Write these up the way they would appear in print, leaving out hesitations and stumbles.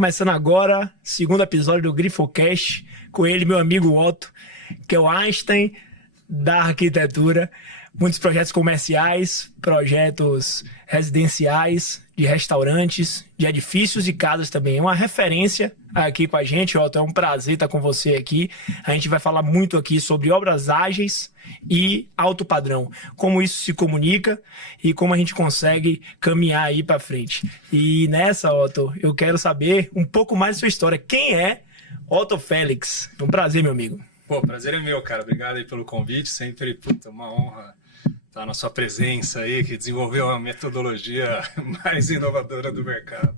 Começando agora, segundo episódio do GrifoCast, com ele, meu amigo Otto, que é o Einstein da arquitetura. Muitos projetos comerciais, projetos residenciais, de restaurantes, de edifícios e casas também. É uma referência aqui com a gente, Otto. É um prazer estar com você aqui. A gente vai falar muito aqui sobre obras ágeis e alto padrão. Como isso se comunica e como a gente consegue caminhar aí para frente. E nessa, Otto, eu quero saber um pouco mais da sua história. Quem é Otto Félix? É um prazer, meu amigo. Pô, prazer é meu, cara. Obrigado aí pelo convite. Sempre, uma honra estar na sua presença aí, que desenvolveu a metodologia mais inovadora do mercado.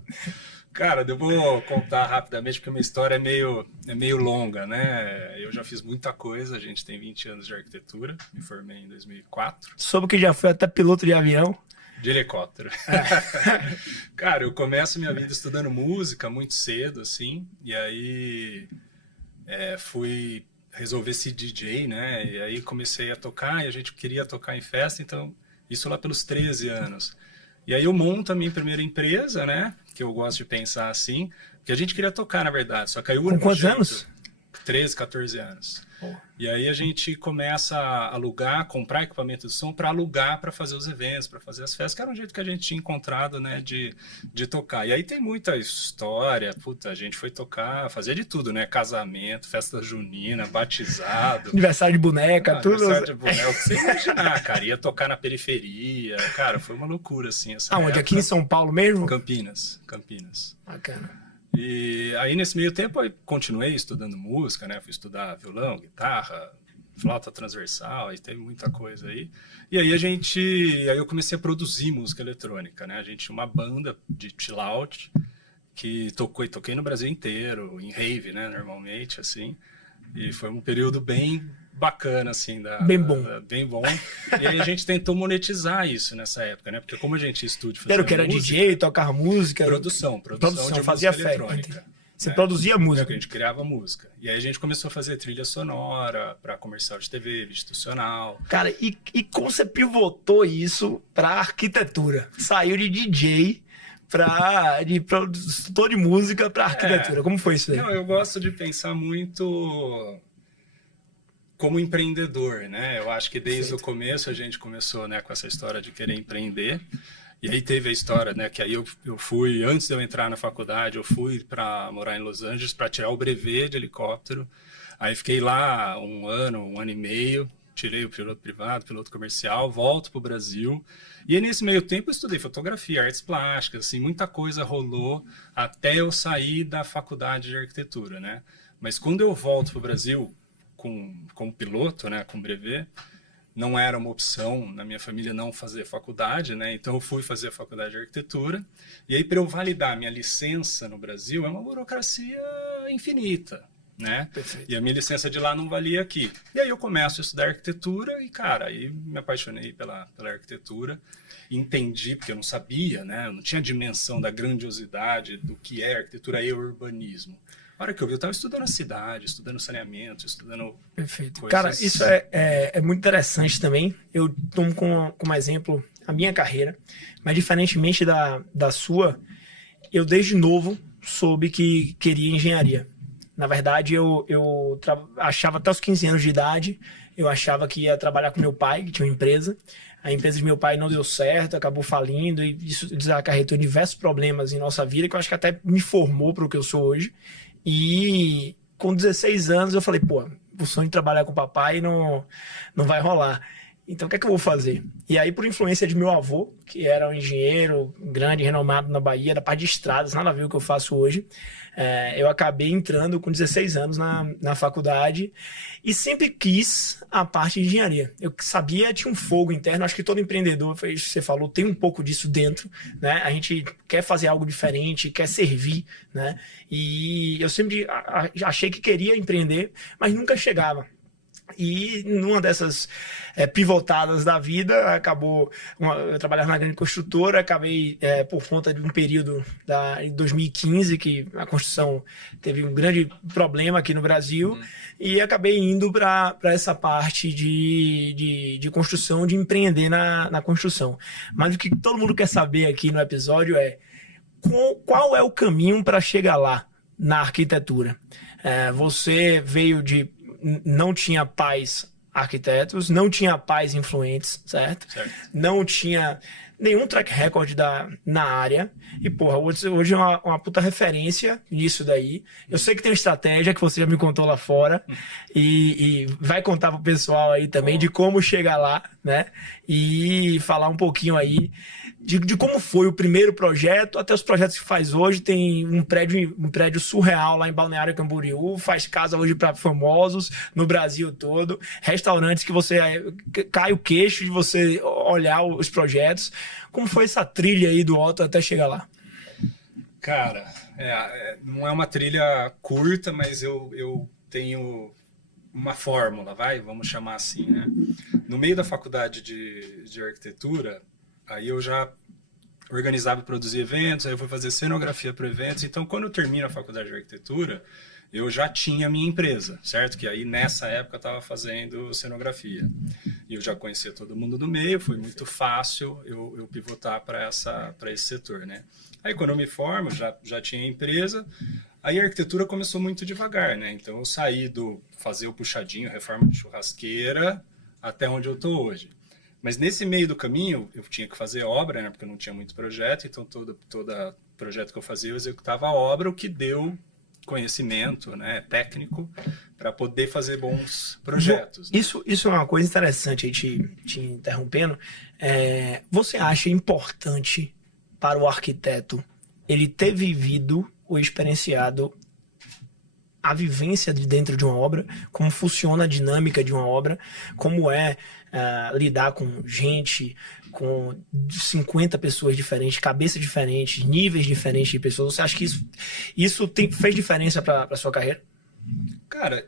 Cara, eu vou contar rapidamente, porque a minha história é meio longa, né? Eu já fiz muita coisa, a gente tem 20 anos de arquitetura, me formei em 2004. Soube que já foi até piloto de avião. De helicóptero. Cara, eu começo minha vida estudando música muito cedo, assim, e aí fui resolver ser DJ, né? E aí comecei a tocar, e a gente queria tocar em festa, então isso lá pelos 13 anos. E aí eu monto a minha primeira empresa, né? Que eu gosto de pensar assim, que a gente queria tocar, na verdade, só que aí o Com quantos anos? 13, 14 anos. Oh. E aí a gente começa a alugar, comprar equipamento de som para alugar, para fazer os eventos, para fazer as festas, que era um jeito que a gente tinha encontrado, né, de tocar. E aí tem muita história, puta, a gente foi tocar, fazia de tudo, né, casamento, festa junina, batizado. Aniversário de boneca, tudo. Aniversário de boneca, o que você imaginar, cara, ia tocar na periferia, cara, foi uma loucura, assim, essa Aonde? época. Aqui em São Paulo mesmo? Campinas. Bacana. E aí, nesse meio tempo, eu continuei estudando música, né? Fui estudar violão, guitarra, flauta transversal, e teve muita coisa aí. E aí aí eu comecei a produzir música eletrônica, né? A gente tinha uma banda de chill out que toquei no Brasil inteiro, em rave, né? Normalmente, assim. E foi um período bem bacana, assim. Bem bom. Bem bom. E aí a gente tentou monetizar isso nessa época, né? Porque como a gente estúdio Era que era música, DJ, tocar música. Produção de fazia música festa. eletrônica. Você produzia música. A gente criava música. E aí a gente começou a fazer trilha sonora para comercial de TV, institucional. Cara, e como você pivotou isso pra arquitetura? Saiu de DJ de produtor de música pra arquitetura. Como foi isso aí? Não, eu gosto de pensar muito como empreendedor, né? Eu acho que desde o começo a gente começou, né, com essa história de querer empreender. E aí teve a história, né, que aí eu fui, antes de eu entrar na faculdade, eu fui para morar em Los Angeles para tirar o brevet de helicóptero. Aí fiquei lá um ano e meio, tirei o piloto privado, piloto comercial, volto para o Brasil. E aí, nesse meio tempo, eu estudei fotografia, artes plásticas, assim, muita coisa rolou até eu sair da faculdade de arquitetura, né? Mas quando eu volto para o Brasil como piloto, né, com brevet, não era uma opção na minha família não fazer faculdade, né? Então eu fui fazer a faculdade de arquitetura. E aí, para eu validar minha licença no Brasil, é uma burocracia infinita, né? Perfeito. E a minha licença de lá não valia aqui. E aí eu começo a estudar arquitetura e, cara, aí me apaixonei pela arquitetura. Entendi, porque eu não sabia, né? Eu não tinha dimensão da grandiosidade do que é arquitetura e urbanismo. A hora que eu vi, eu estava estudando a cidade, estudando saneamento, estudando. Perfeito. Coisas... Cara, isso é muito interessante também. Eu tomo como exemplo a minha carreira, mas diferentemente da sua, eu desde novo soube que queria engenharia. Na verdade, eu achava até os 15 anos de idade, eu achava que ia trabalhar com meu pai, que tinha uma empresa. A empresa de meu pai não deu certo, acabou falindo, e isso acarretou diversos problemas em nossa vida, que eu acho que até me formou para o que eu sou hoje. E com 16 anos eu falei, pô, o sonho de trabalhar com o papai não vai rolar. Então o que é que eu vou fazer? E aí, por influência de meu avô, que era um engenheiro grande, renomado na Bahia, da parte de estradas, nada a ver com o que eu faço hoje, eu acabei entrando com 16 anos na faculdade e sempre quis a parte de engenharia. Eu sabia, tinha um fogo interno, acho que todo empreendedor, foi isso que você falou, tem um pouco disso dentro, né? A gente quer fazer algo diferente, quer servir, né? E eu sempre achei que queria empreender, mas nunca chegava. E numa dessas pivotadas da vida, eu trabalhava na grande construtora, acabei por conta de um período em 2015, que a construção teve um grande problema aqui no Brasil, e acabei indo para essa parte de construção, de empreender na construção. Mas o que todo mundo quer saber aqui no episódio é qual é o caminho para chegar lá na arquitetura? Você veio de... Não tinha pais arquitetos, não tinha pais influentes, certo? Não tinha nenhum track record na área. E, porra, hoje é uma puta referência nisso daí. Eu sei que tem uma estratégia que você já me contou lá fora e vai contar pro pessoal aí também de como chegar lá, né? E falar um pouquinho aí de como foi o primeiro projeto até os projetos que faz hoje. Tem um prédio surreal lá em Balneário Camboriú, faz casa hoje para famosos no Brasil todo, restaurantes que você cai o queixo de você olhar os projetos. Como foi essa trilha aí do Otto até chegar lá? Cara, não é uma trilha curta, mas eu tenho uma fórmula, vamos chamar assim, né? No meio da faculdade de arquitetura, aí eu já organizava e produzia eventos, aí eu fui fazer cenografia para eventos. Então, quando eu termino a faculdade de arquitetura, eu já tinha a minha empresa, certo? Que aí, nessa época, eu estava fazendo cenografia. E eu já conhecia todo mundo do meio, foi muito fácil eu pivotar para esse setor, né? Aí, quando eu me formo, já tinha empresa. Aí a arquitetura começou muito devagar, né? Então, eu saí do fazer o puxadinho, reforma de churrasqueira, até onde eu estou hoje. Mas nesse meio do caminho, eu tinha que fazer obra, né? Porque eu não tinha muito projeto, então todo projeto que eu fazia, eu executava a obra, o que deu conhecimento, né, técnico, para poder fazer bons projetos. Né? Isso é uma coisa interessante, aí te interrompendo. Você acha importante para o arquiteto ele ter vivido ou experienciado a vivência de dentro de uma obra, como funciona a dinâmica de uma obra, como lidar com gente, com 50 pessoas diferentes, cabeças diferentes, níveis diferentes de pessoas? Você acha que isso fez diferença para a sua carreira? Cara,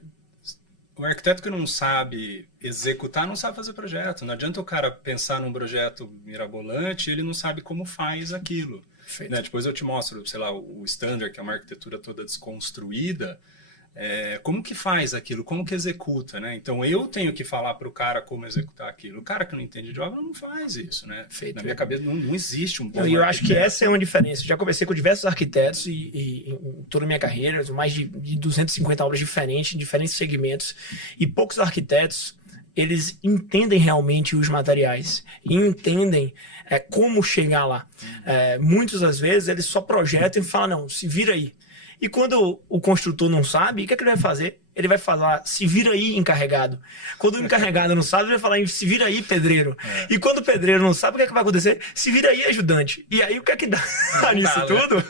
o arquiteto que não sabe executar não sabe fazer projeto. Não adianta o cara pensar num projeto mirabolante e ele não sabe como faz aquilo. Né? Depois eu te mostro, sei lá, o standard, que é uma arquitetura toda desconstruída. Como que faz aquilo, como que executa, né? Então eu tenho que falar para o cara como executar aquilo. O cara que não entende de obra não faz isso, né? Na minha cabeça não existe um bom arquiteto. Eu acho que essa é uma diferença. Já conversei com diversos arquitetos e em toda a minha carreira, mais de 250 obras diferentes, em diferentes segmentos, e poucos arquitetos eles entendem realmente os materiais e entendem como chegar lá. Muitas das vezes eles só projetam e falam, não, se vira aí. E quando o construtor não sabe, o que é que ele vai fazer? Ele vai falar, se vira aí, encarregado. Quando o encarregado não sabe, ele vai falar, se vira aí, pedreiro. E quando o pedreiro não sabe, o que é que vai acontecer? Se vira aí, ajudante. E aí, o que é que dá nisso tudo?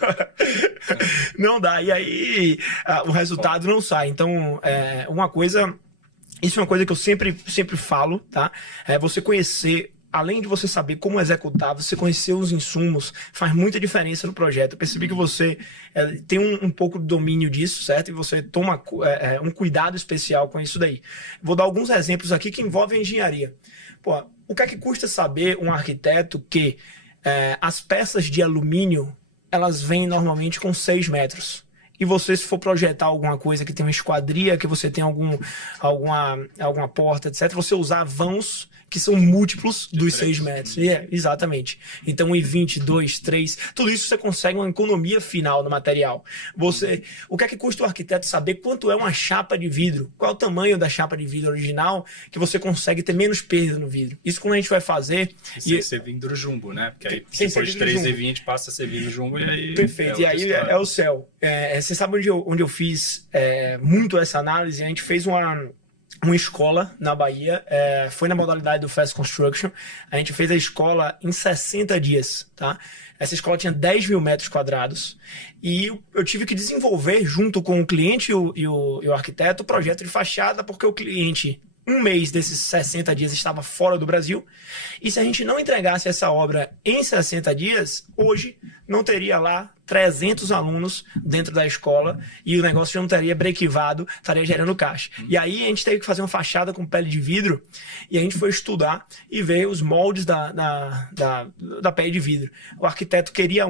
Não dá. E aí, o resultado não sai. Então, isso é uma coisa que eu sempre falo, tá? Você conhecer... Além de você saber como executar, você conhecer os insumos, faz muita diferença no projeto. Eu percebi que você tem um pouco de domínio disso, certo? E você toma um cuidado especial com isso daí. Vou dar alguns exemplos aqui que envolvem a engenharia. Pô, o que é que custa saber um arquiteto que as peças de alumínio, elas vêm normalmente com 6 metros. E você, se for projetar alguma coisa que tem uma esquadria, que você tem alguma porta, etc., você usar vãos que são múltiplos dos 6 metros. Exatamente. Então, 1,20, 2, 3, tudo isso você consegue uma economia final no material. O que é que custa o arquiteto saber quanto é uma chapa de vidro? Qual é o tamanho da chapa de vidro original que você consegue ter menos perda no vidro? Isso quando a gente vai fazer... Sem ser vidro jumbo, né? Porque aí, se for de 3,20, passa a ser vidro jumbo e aí... Perfeito. E aí é o céu. Você sabe onde eu fiz muito essa análise? A gente fez uma escola na Bahia, foi na modalidade do Fast Construction. A gente fez a escola em 60 dias, tá? Essa escola tinha 10 mil metros quadrados e eu tive que desenvolver junto com o cliente e o arquiteto o projeto de fachada, porque o cliente, um mês desses 60 dias, estava fora do Brasil, e se a gente não entregasse essa obra em 60 dias, hoje não teria lá 300 alunos dentro da escola e o negócio já não estaria brequivado, estaria gerando caixa. E aí a gente teve que fazer uma fachada com pele de vidro e a gente foi estudar e ver os moldes da pele de vidro. O arquiteto queria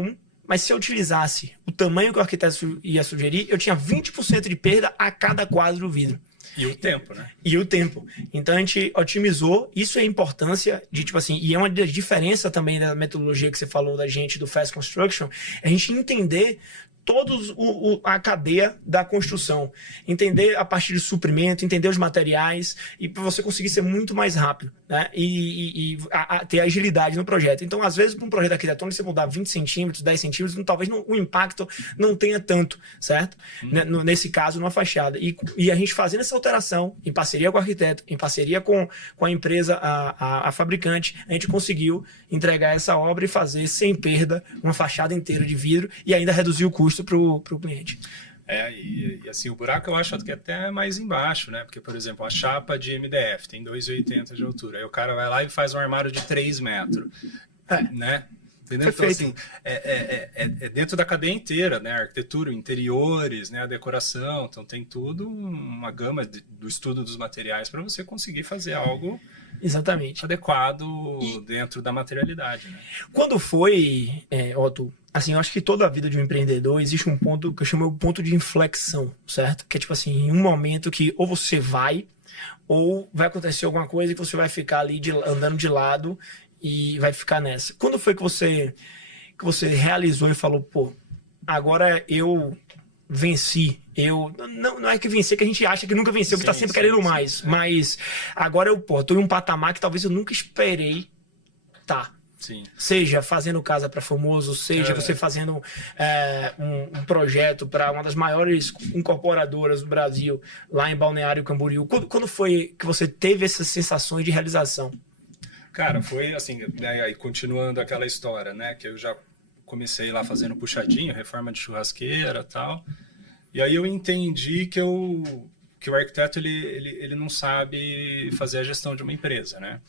mas se eu utilizasse o tamanho que o arquiteto ia sugerir, eu tinha 20% de perda a cada quadro do vidro. E o tempo, né? E o tempo. Então a gente otimizou, isso é a importância de, tipo assim, e é uma diferença também da metodologia que você falou da gente, do Fast Construction, é a gente entender todos a cadeia da construção, entender a partir de suprimento, entender os materiais e para você conseguir ser muito mais rápido, né? E ter agilidade no projeto. Então, às vezes, para um projeto arquitetônico, você mudar 20 centímetros, 10 centímetros, talvez o impacto não tenha tanto, certo? Nesse caso, numa fachada. E a gente fazendo essa alteração, em parceria com o arquiteto, em parceria com a empresa, a fabricante, a gente conseguiu entregar essa obra e fazer sem perda uma fachada inteira de vidro e ainda reduzir o custo para o cliente. E assim, o buraco eu acho que até é mais embaixo, né? Porque, por exemplo, a chapa de MDF tem 2,80 de altura. Aí o cara vai lá e faz um armário de 3 metros, né? Entendeu? Então, assim, é dentro da cadeia inteira, né? A arquitetura, interiores, né? A decoração. Então, tem tudo uma gama do estudo dos materiais para você conseguir fazer algo exatamente adequado dentro da materialidade, né? Quando foi, Otto, assim, eu acho que toda a vida de um empreendedor existe um ponto que eu chamo de ponto de inflexão, certo? Que é tipo assim, em um momento que ou você vai, ou vai acontecer alguma coisa que você vai ficar ali andando de lado e vai ficar nessa. Quando foi que você realizou e falou, pô, agora eu venci? Não é que vencer, que a gente acha que nunca venceu, que tá sempre querendo mais. Mas agora eu tô em um patamar que talvez eu nunca esperei tá. Sim. Seja fazendo casa para famoso, seja você fazendo um projeto para uma das maiores incorporadoras do Brasil, lá em Balneário Camboriú. Quando foi que você teve essas sensações de realização? Cara, foi assim, né, aí continuando aquela história, né, que eu já comecei lá fazendo puxadinho, reforma de churrasqueira e tal, e aí eu entendi que o arquiteto ele não sabe fazer a gestão de uma empresa, né?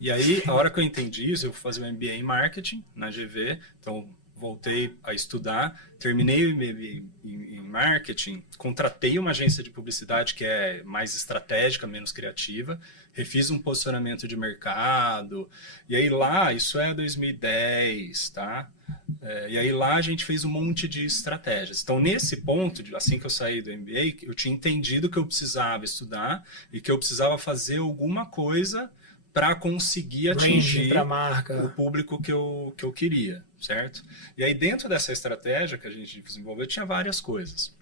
E aí, a hora que eu entendi isso, eu fui fazer um MBA em marketing na GV, então voltei a estudar, terminei o MBA em marketing, contratei uma agência de publicidade que é mais estratégica, menos criativa, refiz um posicionamento de mercado, e aí lá, isso é 2010, tá? E aí lá a gente fez um monte de estratégias. Então, nesse ponto, assim que eu saí do MBA, eu tinha entendido que eu precisava estudar e que eu precisava fazer alguma coisa para conseguir atingir o público que eu queria, certo? E aí dentro dessa estratégia que a gente desenvolveu, tinha várias coisas.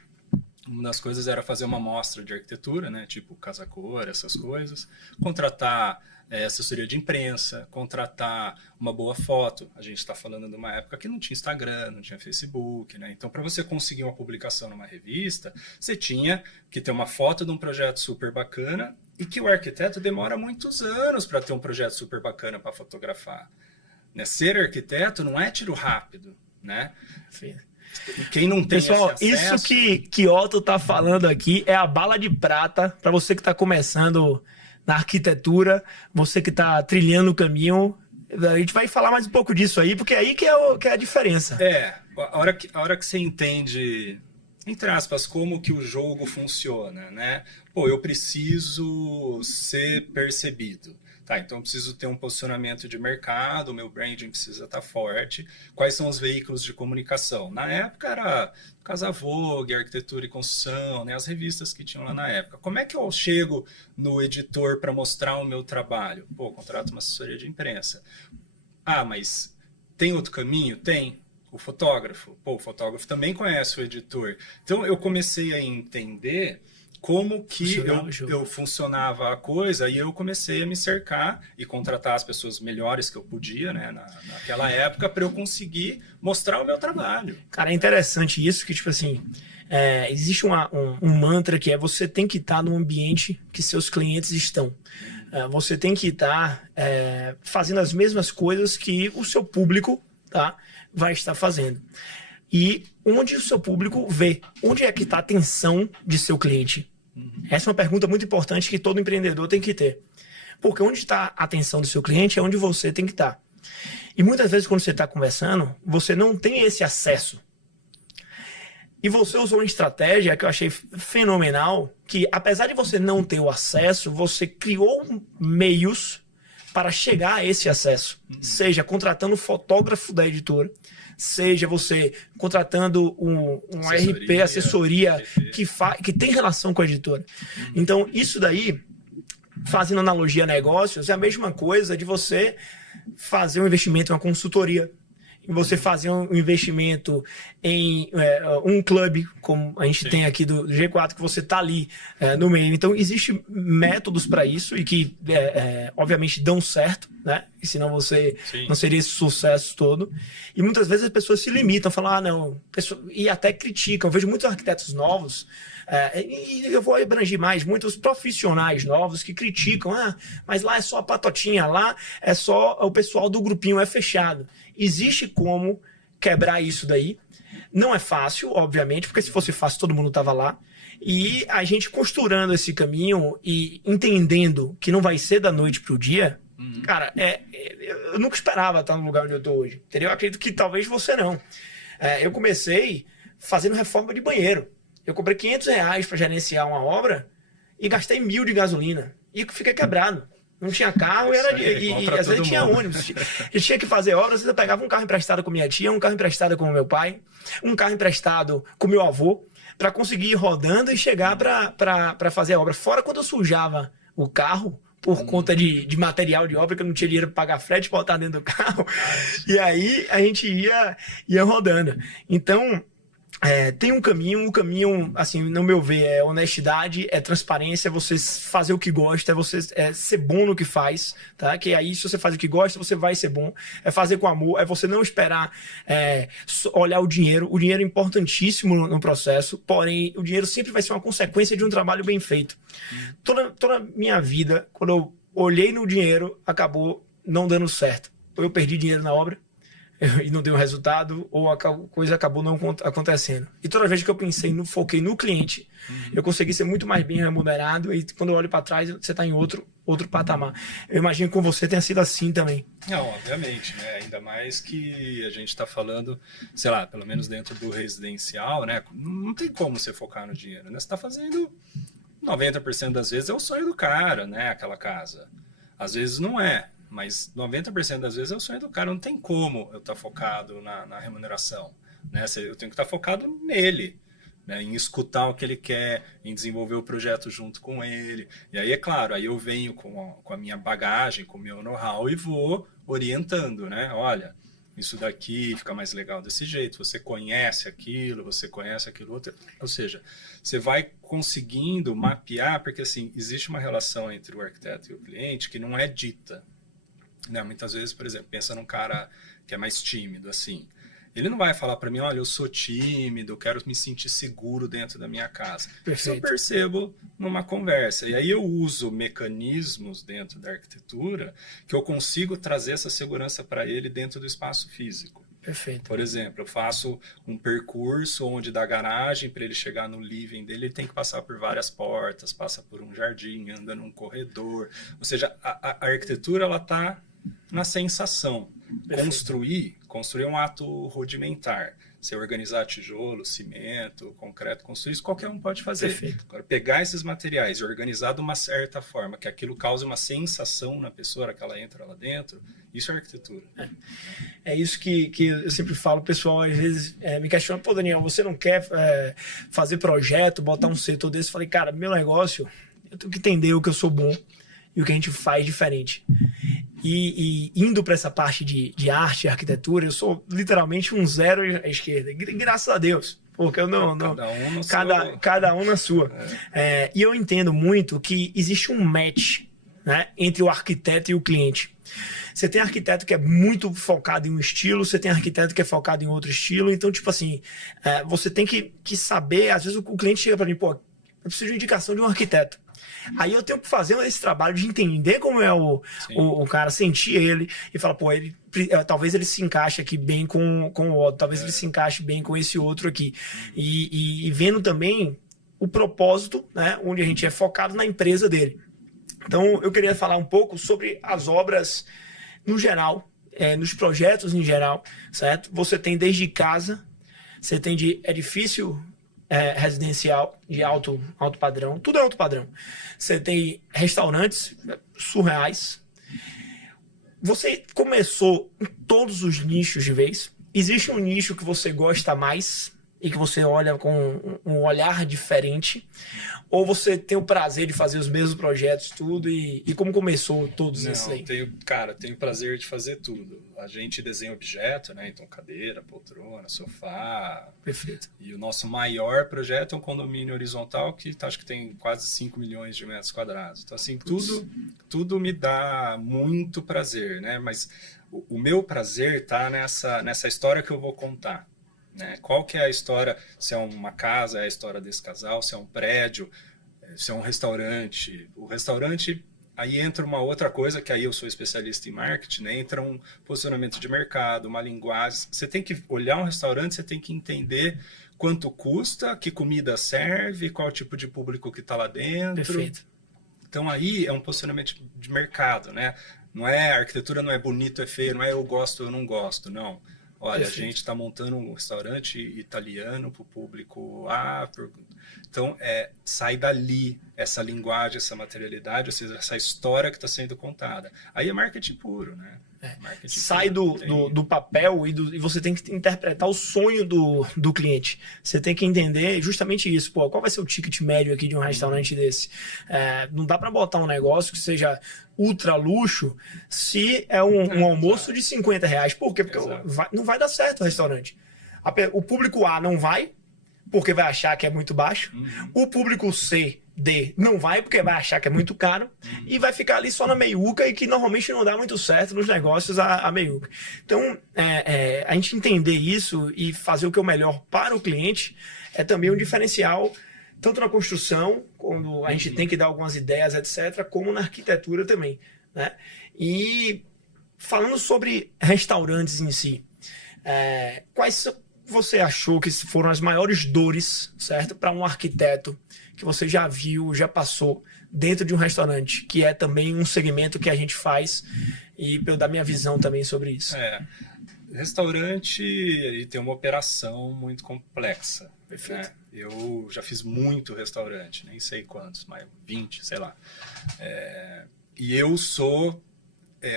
Uma das coisas era fazer uma mostra de arquitetura, né? Tipo Casa Cor, essas coisas. Contratar assessoria de imprensa, contratar uma boa foto. A gente está falando de uma época que não tinha Instagram, não tinha Facebook, né? Então, para você conseguir uma publicação numa revista, você tinha que ter uma foto de um projeto super bacana e que o arquiteto demora muitos anos para ter um projeto super bacana para fotografar. Né? Ser arquiteto não é tiro rápido, né? Sim. E quem não tem Pessoal, esse acesso... isso que Otto tá falando aqui é a bala de prata para você que está começando na arquitetura, você que está trilhando o caminho. A gente vai falar mais um pouco disso aí, porque é aí que é a diferença. A hora que você entende, entre aspas, como que o jogo funciona, né? Pô, eu preciso ser percebido. Tá, então eu preciso ter um posicionamento de mercado, o meu branding precisa estar forte. Quais são os veículos de comunicação? Na época era Casa Vogue, Arquitetura e Construção, né, as revistas que tinham lá na época. Como é que eu chego no editor para mostrar o meu trabalho? Pô, contrato uma assessoria de imprensa. Ah, mas tem outro caminho? Tem. O fotógrafo. Pô, o fotógrafo também conhece o editor. Então eu comecei a entender como que eu funcionava a coisa, e eu comecei a me cercar e contratar as pessoas melhores que eu podia, né, naquela época, para eu conseguir mostrar o meu trabalho. Cara, é interessante isso, que tipo assim, existe um mantra que é: você tem que estar no ambiente que seus clientes estão. Você tem que estar fazendo as mesmas coisas que o seu público, tá, vai estar fazendo. E onde o seu público vê? Onde é que está a atenção de seu cliente? Essa é uma pergunta muito importante que todo empreendedor tem que ter. Porque onde está a atenção do seu cliente é onde você tem que estar. E muitas vezes, quando você está conversando, você não tem esse acesso. E você usou uma estratégia que eu achei fenomenal, que apesar de você não ter o acesso, você criou meios para chegar a esse acesso. Seja contratando um fotógrafo da editora, seja você contratando um assessoria que tem relação com a editora. Então, isso daí, fazendo analogia a negócios, é a mesma coisa de você fazer um investimento em uma consultoria, em você fazer um investimento em um clube, como a gente tem aqui do G4, que você está ali no meio. Então, existem métodos para isso e que, obviamente, dão certo, né? E senão você não seria esse sucesso todo. E muitas vezes as pessoas se limitam, falam, e até criticam. Eu vejo muitos arquitetos novos, e eu vou abranger mais, muitos profissionais novos que criticam, mas lá é só a patotinha, lá é só o pessoal do grupinho, é fechado. Existe como quebrar isso daí. Não é fácil, obviamente, porque se fosse fácil todo mundo estava lá. E a gente costurando esse caminho e entendendo que não vai ser da noite para o dia, cara, eu nunca esperava estar no lugar onde eu estou hoje. Entendeu? Eu acredito que talvez você não. Eu comecei fazendo reforma de banheiro. Eu comprei R$500 para gerenciar uma obra e gastei 1.000 de gasolina. E fiquei quebrado. Não tinha carro e às vezes tinha ônibus. Eu tinha que fazer obras, às vezes eu pegava um carro emprestado com minha tia, um carro emprestado com meu pai, um carro emprestado com meu avô, para conseguir ir rodando e chegar para fazer a obra. Fora quando eu sujava o carro, por conta de material de obra, que eu não tinha dinheiro para pagar frete, botar dentro do carro. E aí a gente ia rodando. Então, tem um caminho, assim, no meu ver, é honestidade, é transparência, é você fazer o que gosta, é você ser bom no que faz, tá? Que aí, se você faz o que gosta, você vai ser bom. É fazer com amor, é você não esperar olhar o dinheiro. O dinheiro é importantíssimo no processo, porém, o dinheiro sempre vai ser uma consequência de um trabalho bem feito. Toda a minha vida, quando eu olhei no dinheiro, acabou não dando certo. Ou eu perdi dinheiro na obra, e não deu resultado, ou a coisa acabou não acontecendo. E toda vez que eu foquei no cliente, eu consegui ser muito mais bem remunerado, e quando eu olho para trás, você está em outro patamar. Eu imagino que com você tenha sido assim também. Não, obviamente, né? Ainda mais que a gente está falando, sei lá, pelo menos dentro do residencial, né? Não tem como você focar no dinheiro, né? Você está fazendo 90% das vezes é o sonho do cara, né? Aquela casa. Às vezes não é. Mas 90% das vezes é o sonho do cara. Não tem como eu estar focado na remuneração. Né? Eu tenho que estar focado nele, né? Em escutar o que ele quer, em desenvolver o projeto junto com ele. E aí, é claro, aí eu venho com a minha bagagem, com o meu know-how e vou orientando. Né? Olha, isso daqui fica mais legal desse jeito. Você conhece aquilo outro. Ou seja, você vai conseguindo mapear, porque assim, existe uma relação entre o arquiteto e o cliente que não é dita. Né, muitas vezes, por exemplo, pensa num cara que é mais tímido, assim. Ele não vai falar para mim, olha, eu sou tímido, eu quero me sentir seguro dentro da minha casa. Perfeito. Isso eu percebo numa conversa. E aí eu uso mecanismos dentro da arquitetura que eu consigo trazer essa segurança para ele dentro do espaço físico. Perfeito. Por exemplo, eu faço um percurso onde da garagem para ele chegar no living dele, ele tem que passar por várias portas, passa por um jardim, anda num corredor. Ou seja, a arquitetura ela está na sensação. Construir é um ato rudimentar. Você organizar tijolo, cimento, concreto, construir isso, qualquer um pode fazer. Perfeito. Agora, pegar esses materiais e organizar de uma certa forma, que aquilo cause uma sensação na pessoa, na que ela entra lá dentro, isso é arquitetura. É isso que eu sempre falo, o pessoal às vezes me questiona, pô, Daniel, você não quer fazer projeto, botar um setor desse? Eu falei, cara, meu negócio, eu tenho que entender o que eu sou bom e o que a gente faz diferente. E indo para essa parte de arte e arquitetura, eu sou literalmente um zero à esquerda. Graças a Deus. Porque eu não. Cada um na sua. E eu entendo muito que existe um match, né, entre o arquiteto e o cliente. Você tem arquiteto que é muito focado em um estilo, você tem arquiteto que é focado em outro estilo. Então, tipo assim, você tem que saber. Às vezes o cliente chega para mim, pô, eu preciso de uma indicação de um arquiteto. Aí eu tenho que fazer esse trabalho de entender como é o cara, sentir ele e falar, pô, talvez ele se encaixe aqui bem com o outro, talvez ele se encaixe bem com esse outro aqui. E vendo também o propósito, né, onde a gente é focado na empresa dele. Então, eu queria falar um pouco sobre as obras no geral, nos projetos em geral, certo? Você tem desde casa, você tem de edifício residencial de alto padrão, tudo é alto padrão. Você tem restaurantes surreais, Você começou em todos os nichos de vez? Existe um nicho que você gosta mais e que você olha com um olhar diferente? Ou você tem o prazer de fazer os mesmos projetos, tudo? E como começou todos esses aí? Tenho prazer de fazer tudo. A gente desenha objeto, né? Então, cadeira, poltrona, sofá. Perfeito. E o nosso maior projeto é um condomínio horizontal que acho que tem quase 5 milhões de metros quadrados. Então, assim, tudo me dá muito prazer, né? Mas o meu prazer tá nessa história que eu vou contar. Né? Qual que é a história, se é uma casa, é a história desse casal, se é um prédio, se é um restaurante. O restaurante, aí entra uma outra coisa, que aí eu sou especialista em marketing, né? Entra um posicionamento de mercado, uma linguagem. Você tem que olhar um restaurante, você tem que entender quanto custa, que comida serve, qual tipo de público que está lá dentro. Perfeito. Então aí é um posicionamento de mercado, né? Não é, a arquitetura não é bonito, é feio, não é eu gosto, eu não gosto, não. Olha, perfeito. A gente está montando um restaurante italiano para o público A. Então, sai dali essa linguagem, essa materialidade, ou seja, essa história que está sendo contada. Aí é marketing puro, né? Sai do papel e você tem que interpretar o sonho do cliente. Você tem que entender justamente isso. Pô, qual vai ser o ticket médio aqui de um restaurante desse? Não dá para botar um negócio que seja ultra luxo se é um almoço de R$50. Por quê? Porque não vai dar certo o restaurante. O público A não vai, porque vai achar que é muito baixo. O público C, D, não vai, porque vai achar que é muito caro. E vai ficar ali só na meiuca, e que normalmente não dá muito certo nos negócios a meiuca. Então, a gente entender isso e fazer o que é o melhor para o cliente é também um diferencial, tanto na construção, quando a gente tem que dar algumas ideias, etc., como na arquitetura também, né? E falando sobre restaurantes em si, quais você achou que foram as maiores dores, certo, para um arquiteto que você já viu, já passou dentro de um restaurante, que é também um segmento que a gente faz, e eu dar minha visão também sobre isso? Restaurante, ele tem uma operação muito complexa. Perfeito. Né? Eu já fiz muito restaurante, nem sei quantos, mas 20, sei lá. E eu sou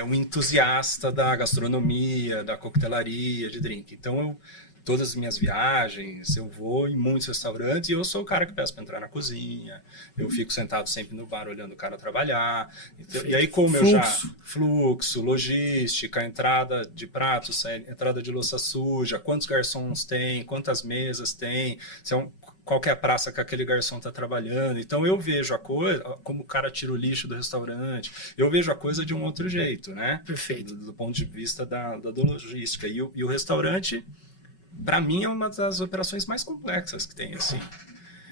um entusiasta da gastronomia, da coquetelaria, de drink. Então, todas as minhas viagens, eu vou em muitos restaurantes e eu sou o cara que peço para entrar na cozinha. Eu fico sentado sempre no bar olhando o cara trabalhar. Então, e aí, como eu já... Fluxo, logística, entrada de pratos, entrada de louça suja, quantos garçons tem, quantas mesas tem, qual que é a praça que aquele garçom está trabalhando. Então, eu vejo a coisa, como o cara tira o lixo do restaurante, eu vejo a coisa de um outro jeito, né? Perfeito. Do ponto de vista da logística. E o restaurante... Para mim, é uma das operações mais complexas que tem, assim.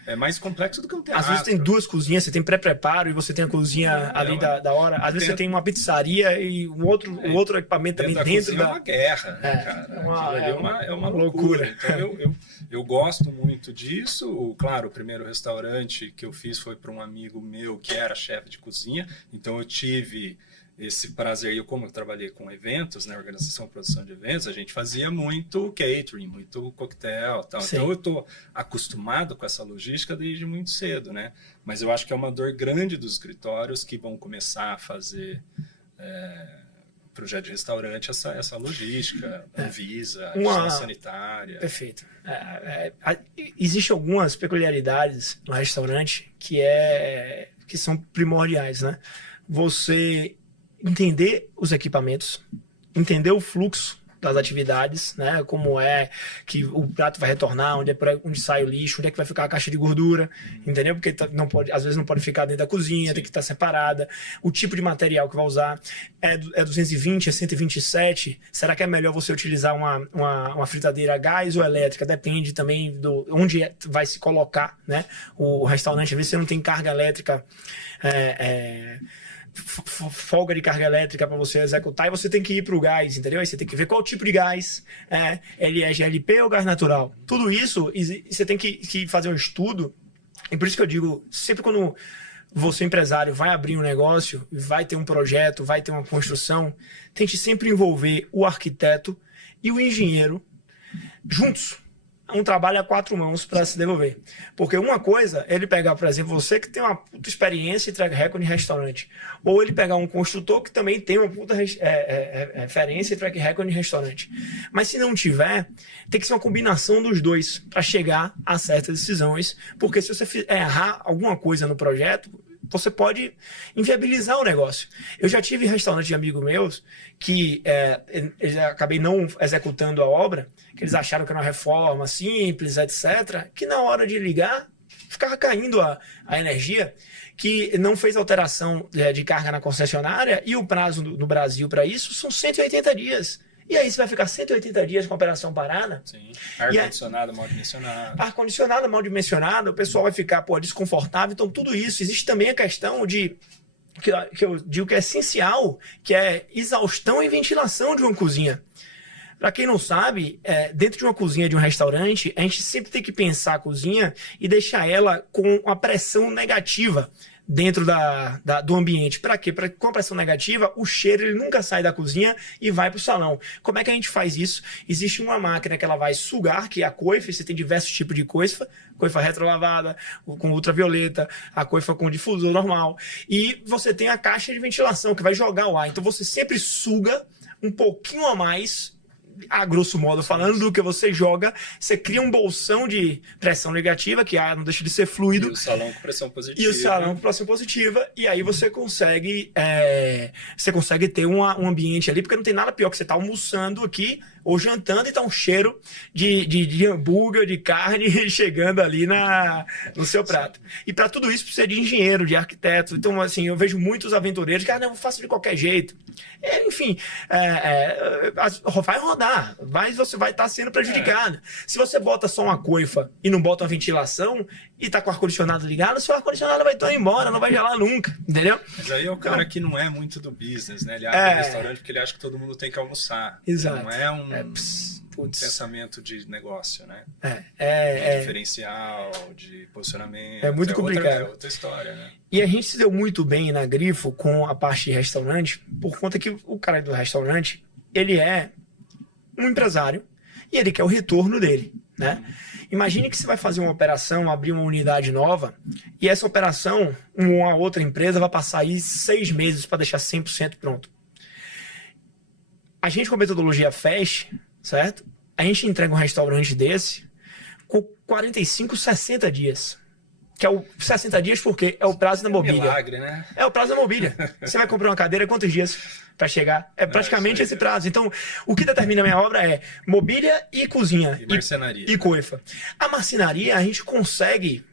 É mais complexo do que um teatro. Às vezes tem duas cozinhas, você tem pré-preparo e você tem a cozinha ali da hora. Às vezes você tem uma pizzaria e um outro equipamento também dentro da... É uma guerra, né, cara? É uma loucura. Então, eu gosto muito disso. Claro, o primeiro restaurante que eu fiz foi para um amigo meu que era chefe de cozinha. Então, eu tive... esse prazer, como eu trabalhei com eventos, né, organização e produção de eventos, a gente fazia muito catering, muito coquetel, tal. Então eu estou acostumado com essa logística desde muito cedo, né? Mas eu acho que é uma dor grande dos escritórios que vão começar a fazer projeto de restaurante, essa logística, Anvisa, vigilância sanitária. Perfeito. Existem algumas peculiaridades no restaurante que são primordiais, né? Você entender os equipamentos, entender o fluxo das atividades, né? Como é que o prato vai retornar, onde sai o lixo, onde é que vai ficar a caixa de gordura, entendeu? Porque não pode, às vezes não pode ficar dentro da cozinha, Sim. Tem que estar separada, o tipo de material que vai usar, é 220, é 127, será que é melhor você utilizar uma fritadeira a gás ou elétrica? Depende também onde vai se colocar, né? O restaurante, às vezes você não tem carga elétrica, folga de carga elétrica para você executar, e você tem que ir para o gás, entendeu? Aí você tem que ver qual tipo de gás, ele é GLP ou gás natural. Tudo isso, você tem que fazer um estudo, e por isso que eu digo, sempre quando você, empresário, vai abrir um negócio, vai ter um projeto, vai ter uma construção, tente sempre envolver o arquiteto e o engenheiro juntos. um trabalho a 4 mãos para se desenvolver. Porque uma coisa é ele pegar, por exemplo, você que tem uma puta experiência em track record em restaurante. Ou ele pegar um construtor que também tem uma puta referência em track record em restaurante. Mas se não tiver, tem que ser uma combinação dos dois para chegar a certas decisões. Porque se você errar alguma coisa no projeto, você pode inviabilizar o negócio. Eu já tive restaurante de amigos meus que eu acabei não executando a obra, que eles acharam que era uma reforma simples, etc., que na hora de ligar, ficava caindo a energia, que não fez alteração de carga na concessionária, e o prazo no Brasil para isso são 180 dias. E aí você vai ficar 180 dias com a operação parada? Sim. Ar-condicionado mal dimensionado. Ar-condicionado mal dimensionado, o pessoal vai ficar desconfortável. Então, tudo isso. Existe também a questão de que eu digo que é essencial, que é exaustão e ventilação de uma cozinha. Para quem não sabe, dentro de uma cozinha de um restaurante, a gente sempre tem que pensar a cozinha e deixar ela com uma pressão negativa dentro do ambiente. Para quê? Para com a pressão negativa, o cheiro ele nunca sai da cozinha e vai para o salão. Como é que a gente faz isso? Existe uma máquina que ela vai sugar, que é a coifa. Você tem diversos tipos de coifa retrolavada, com ultravioleta, a coifa com difusor normal. E você tem a caixa de ventilação, que vai jogar o ar. Então você sempre suga um pouquinho a mais, a grosso modo falando, do que você joga. Você cria um bolsão de pressão negativa, que não deixa de ser fluido. E o salão com pressão positiva. E o salão com pressão positiva. E aí você consegue ter um ambiente ali, porque não tem nada pior que você estar almoçando aqui ou jantando e tá um cheiro de hambúrguer, de carne chegando ali no seu prato. E para tudo isso precisa de engenheiro, de arquiteto. Então, assim, eu vejo muitos aventureiros que, não, eu faço de qualquer jeito. Enfim, vai rodar, você vai estar sendo prejudicado. Se você bota só uma coifa e não bota uma ventilação e tá com o ar-condicionado ligado, seu ar-condicionado vai estar embora, não vai gelar nunca, entendeu? Mas aí é o cara que não é muito do business, né? Ele abre um restaurante porque ele acha que todo mundo tem que almoçar. Exato. Não é um pensamento de negócio, né? De diferencial, de posicionamento. É muito complicado. É outra história, né? E a gente se deu muito bem na Grifo com a parte de restaurante, por conta que o cara do restaurante, ele é um empresário e ele quer o retorno dele, né? Imagine que você vai fazer uma operação, abrir uma unidade nova, e essa operação, uma outra empresa vai passar aí 6 meses para deixar 100% pronto. A gente, com a metodologia FAST, certo? A gente entrega um restaurante desse com 45, 60 dias. Que é o 60 dias porque é o prazo da mobília. É um milagre, né? É o prazo da mobília. Você vai comprar uma cadeira, quantos dias para chegar? É praticamente esse prazo. Então, o que determina a minha obra é mobília e cozinha. E marcenaria. E coifa. A marcenaria, a gente consegue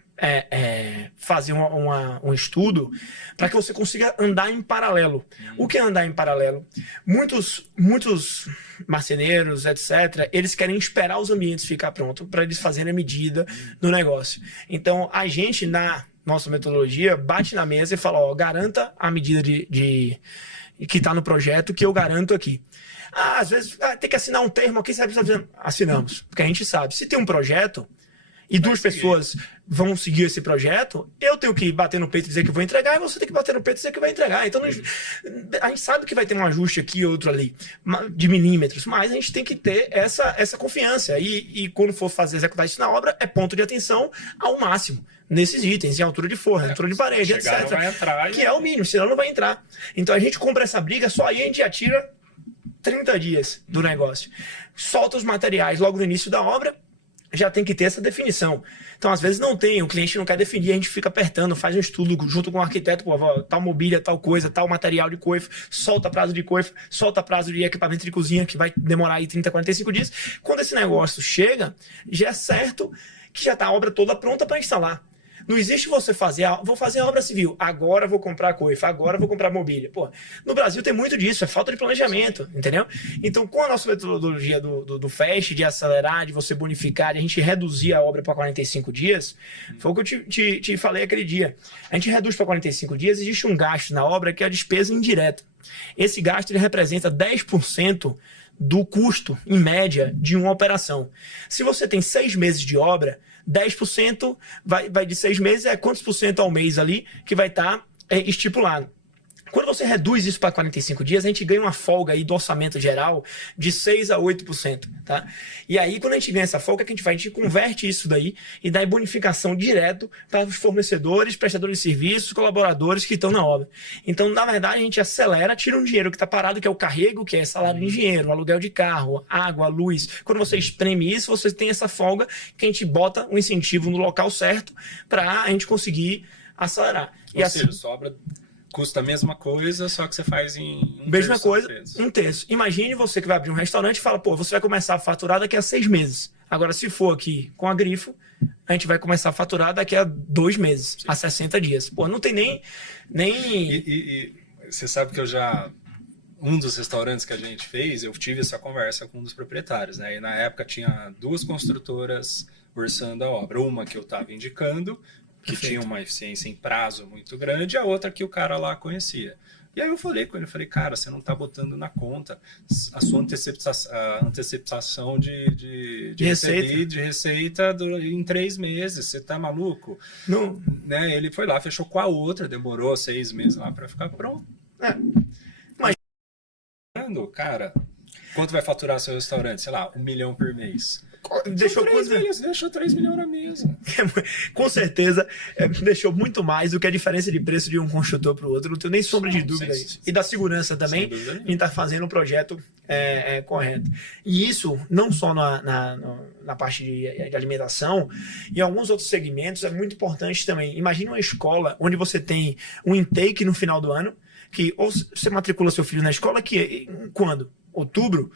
fazer um estudo para que você consiga andar em paralelo. O que é andar em paralelo? Muitos marceneiros, etc., eles querem esperar os ambientes ficar prontos para eles fazerem a medida no negócio. Então, a gente, na nossa metodologia, bate na mesa e fala, garanta a medida que está no projeto, que eu garanto aqui. Às vezes, tem que assinar um termo aqui, assinamos. Porque a gente sabe, se tem um projeto e duas pessoas vão seguir esse projeto, eu tenho que bater no peito e dizer que vou entregar, e você tem que bater no peito e dizer que vai entregar. Então, a gente sabe que vai ter um ajuste aqui e outro ali, de milímetros, mas a gente tem que ter essa confiança. E quando for executar isso na obra, é ponto de atenção ao máximo, nesses itens, em altura de forno, altura de parede, etc. Não vai entrar, que é o mínimo, senão não vai entrar. Então, a gente compra essa briga, só aí a gente já tira 30 dias do negócio. Solta os materiais logo no início da obra, já tem que ter essa definição. Então, às vezes não tem, o cliente não quer definir, a gente fica apertando, faz um estudo junto com o arquiteto, tal mobília, tal coisa, tal material de coifa, solta prazo de coifa, solta prazo de equipamento de cozinha, que vai demorar aí 30, 45 dias. Quando esse negócio chega, já é certo que já está a obra toda pronta para instalar. Não existe você vou fazer a obra civil, agora vou comprar coifa, agora vou comprar mobília. Pô, no Brasil tem muito disso, é falta de planejamento, entendeu? Então, com a nossa metodologia do FAST, de acelerar, de você bonificar, de a gente reduzir a obra para 45 dias, foi o que eu te falei aquele dia. A gente reduz para 45 dias, existe um gasto na obra que é a despesa indireta. Esse gasto ele representa 10% do custo, em média, de uma operação. Se você tem 6 meses de obra, 10% vai de 6 meses, quantos por cento ao mês ali que vai estar estipulado. Quando você reduz isso para 45 dias, a gente ganha uma folga aí do orçamento geral de 6 a 8%, tá? E aí, quando a gente ganha essa folga, o que a gente faz? A gente converte isso daí e dá bonificação direto para os fornecedores, prestadores de serviços, colaboradores que estão na obra. Então, na verdade, a gente acelera, tira um dinheiro que está parado, que é o carrego, que é salário de engenheiro, aluguel de carro, água, luz. Quando você espreme isso, você tem essa folga que a gente bota um incentivo no local certo para a gente conseguir acelerar. Ou seja, sobra... Custa a mesma coisa, só que você faz em mesma coisa, um terço. Imagine você que vai abrir um restaurante e fala, pô, você vai começar a faturar daqui a 6 meses. Agora, se for aqui com a Grifo, a gente vai começar a faturar daqui a 2 meses, a 60 dias. Pô, não tem nem... E você sabe que eu já... Um dos restaurantes que a gente fez, eu tive essa conversa com um dos proprietários, né? E na época tinha 2 construtoras orçando a obra. Uma que eu estava indicando, que tinha uma eficiência em prazo muito grande, e a outra que o cara lá conhecia. E aí eu falei com ele, cara, você não está botando na conta a sua antecipação de receita em 3 meses, você tá maluco? Não. Né? Ele foi lá, fechou com a outra, demorou 6 meses lá para ficar pronto. Mas, cara, quanto vai faturar seu restaurante? Sei lá, 1 milhão por mês. Deixou 3 milhões na mesa. Com certeza, deixou muito mais do que a diferença de preço de um construtor para o outro. Não tenho nem sombra de dúvida disso. E da segurança também, a gente está fazendo o projeto correto. E isso, não só na parte de alimentação, em alguns outros segmentos, é muito importante também. Imagina uma escola onde você tem um intake no final do ano, que ou você matricula seu filho na escola, que quando? Outubro?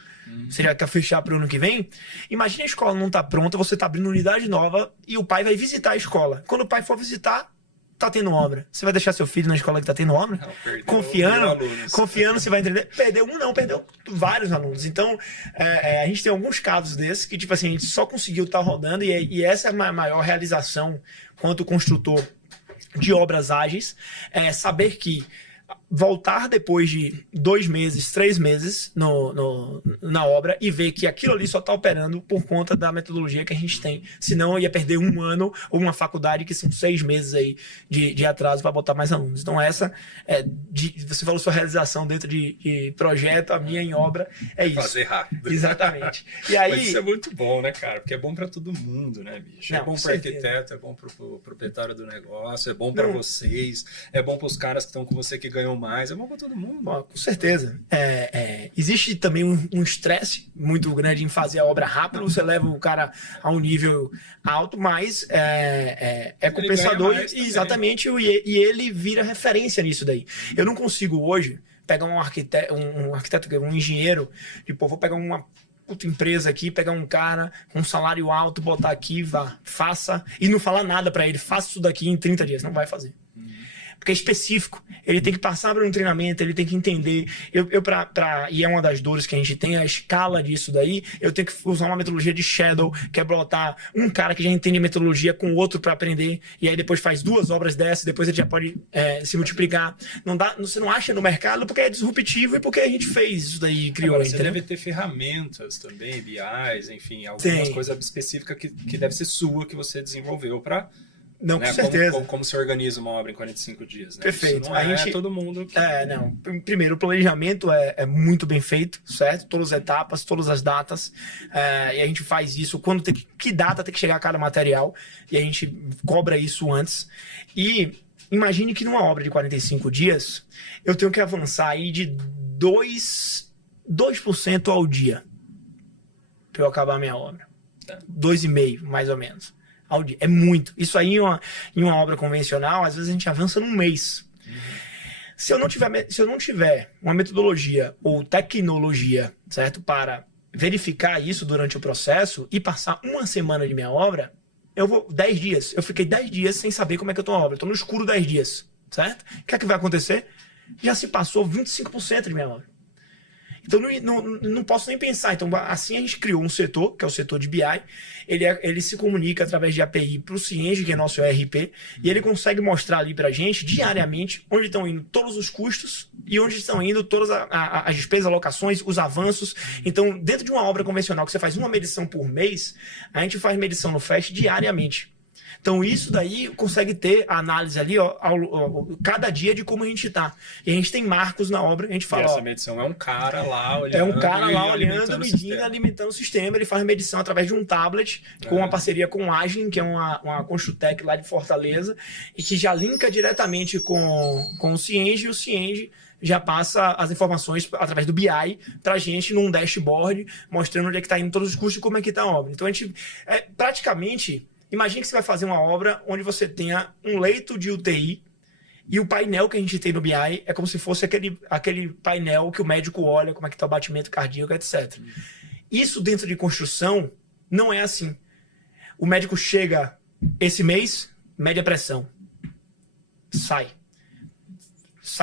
Seria que fechar para o ano que vem? Imagina a escola não tá pronta, você tá abrindo unidade nova e o pai vai visitar a escola. Quando o pai for visitar, tá tendo obra. Você vai deixar seu filho na escola que tá tendo obra? Não, confiando, você vai entender. Perdeu um não, perdeu vários alunos. Então, a gente tem alguns casos desses que, tipo assim, a gente só conseguiu estar rodando e essa é a maior realização quanto construtor de obras ágeis, é saber que voltar depois de 2 meses, 3 meses na obra e ver que aquilo ali só está operando por conta da metodologia que a gente tem. Senão eu ia perder 1 ano ou uma faculdade que são 6 meses aí de atraso para botar mais alunos. Então essa, você falou sua realização dentro de projeto, a minha em obra, é isso. Fazer rápido. Exatamente. E aí, mas isso é muito bom, né, cara? Porque é bom para todo mundo, né, bicho? Não, é bom para o arquiteto, é bom para o proprietário do negócio, é bom para vocês, é bom para os caras que estão com você que ganham mais, é bom para todo mundo. Bom, com certeza. Existe também um estresse muito grande em fazer a obra rápido, você leva o cara a um nível alto, mas é compensador exatamente, e ele vira referência nisso daí. Eu não consigo hoje pegar um arquiteto, um engenheiro, tipo, vou pegar uma puta empresa aqui, pegar um cara com um salário alto, botar aqui, faça, e não falar nada para ele, faça isso daqui em 30 dias, não vai fazer. Porque é específico, ele tem que passar por um treinamento, ele tem que entender. E é uma das dores que a gente tem, a escala disso daí. Eu tenho que usar uma metodologia de shadow, que é botar um cara que já entende metodologia com outro para aprender, e aí depois faz 2 obras dessas, depois ele já pode se multiplicar. Você não acha no mercado porque é disruptivo e porque a gente fez isso daí, criou. Agora, você deve ter ferramentas também, BIs, enfim, algumas coisas específicas que deve ser sua, que você desenvolveu para... Não, com certeza. Como se organiza uma obra em 45 dias, né? Perfeito. Isso não é todo mundo que... não. Primeiro, o planejamento é muito bem feito, certo? Todas as etapas, todas as datas. E a gente faz isso quando que data tem que chegar cada material. E a gente cobra isso antes. E imagine que numa obra de 45 dias, eu tenho que avançar aí de 2% ao dia para eu acabar a minha obra. 2,5%, mais ou menos. É muito. Isso aí em uma obra convencional, às vezes a gente avança num mês. Se eu não tiver uma metodologia ou tecnologia, certo, para verificar isso durante o processo e passar 1 semana de minha obra, eu vou 10 dias. Eu fiquei 10 dias sem saber como é que eu tô na obra. Eu tô no escuro 10 dias, certo? O que é que vai acontecer? Já se passou 25% de minha obra. Então, não posso nem pensar. Então, assim a gente criou um setor, que é o setor de BI. Ele se comunica através de API para o Cienge, que é nosso ERP, e ele consegue mostrar ali para a gente, diariamente, onde estão indo todos os custos e onde estão indo todas as despesas, alocações, os avanços. Então, dentro de uma obra convencional, que você faz uma medição por mês, a gente faz medição no FAST diariamente. Então isso daí consegue ter a análise ali, ó, cada dia de como a gente tá. E a gente tem marcos na obra, a gente fala... E essa ó, medição é um cara lá olhando, é um cara lá olhando, medindo, sistema. alimentando o sistema. Ele faz a medição através de um tablet, com uma parceria com o Agilent, que é uma Construtec lá de Fortaleza, e que já linka diretamente com o Cienge, e o Cienge já passa as informações através do BI para a gente num dashboard, mostrando onde é que está indo todos os custos e como é que está a obra. Então, a gente, praticamente, imagine que você vai fazer uma obra onde você tenha um leito de UTI e o painel que a gente tem no BI é como se fosse aquele painel que o médico olha, como é que está o batimento cardíaco, etc. Isso dentro de construção não é assim. O médico chega esse mês, mede a pressão, sai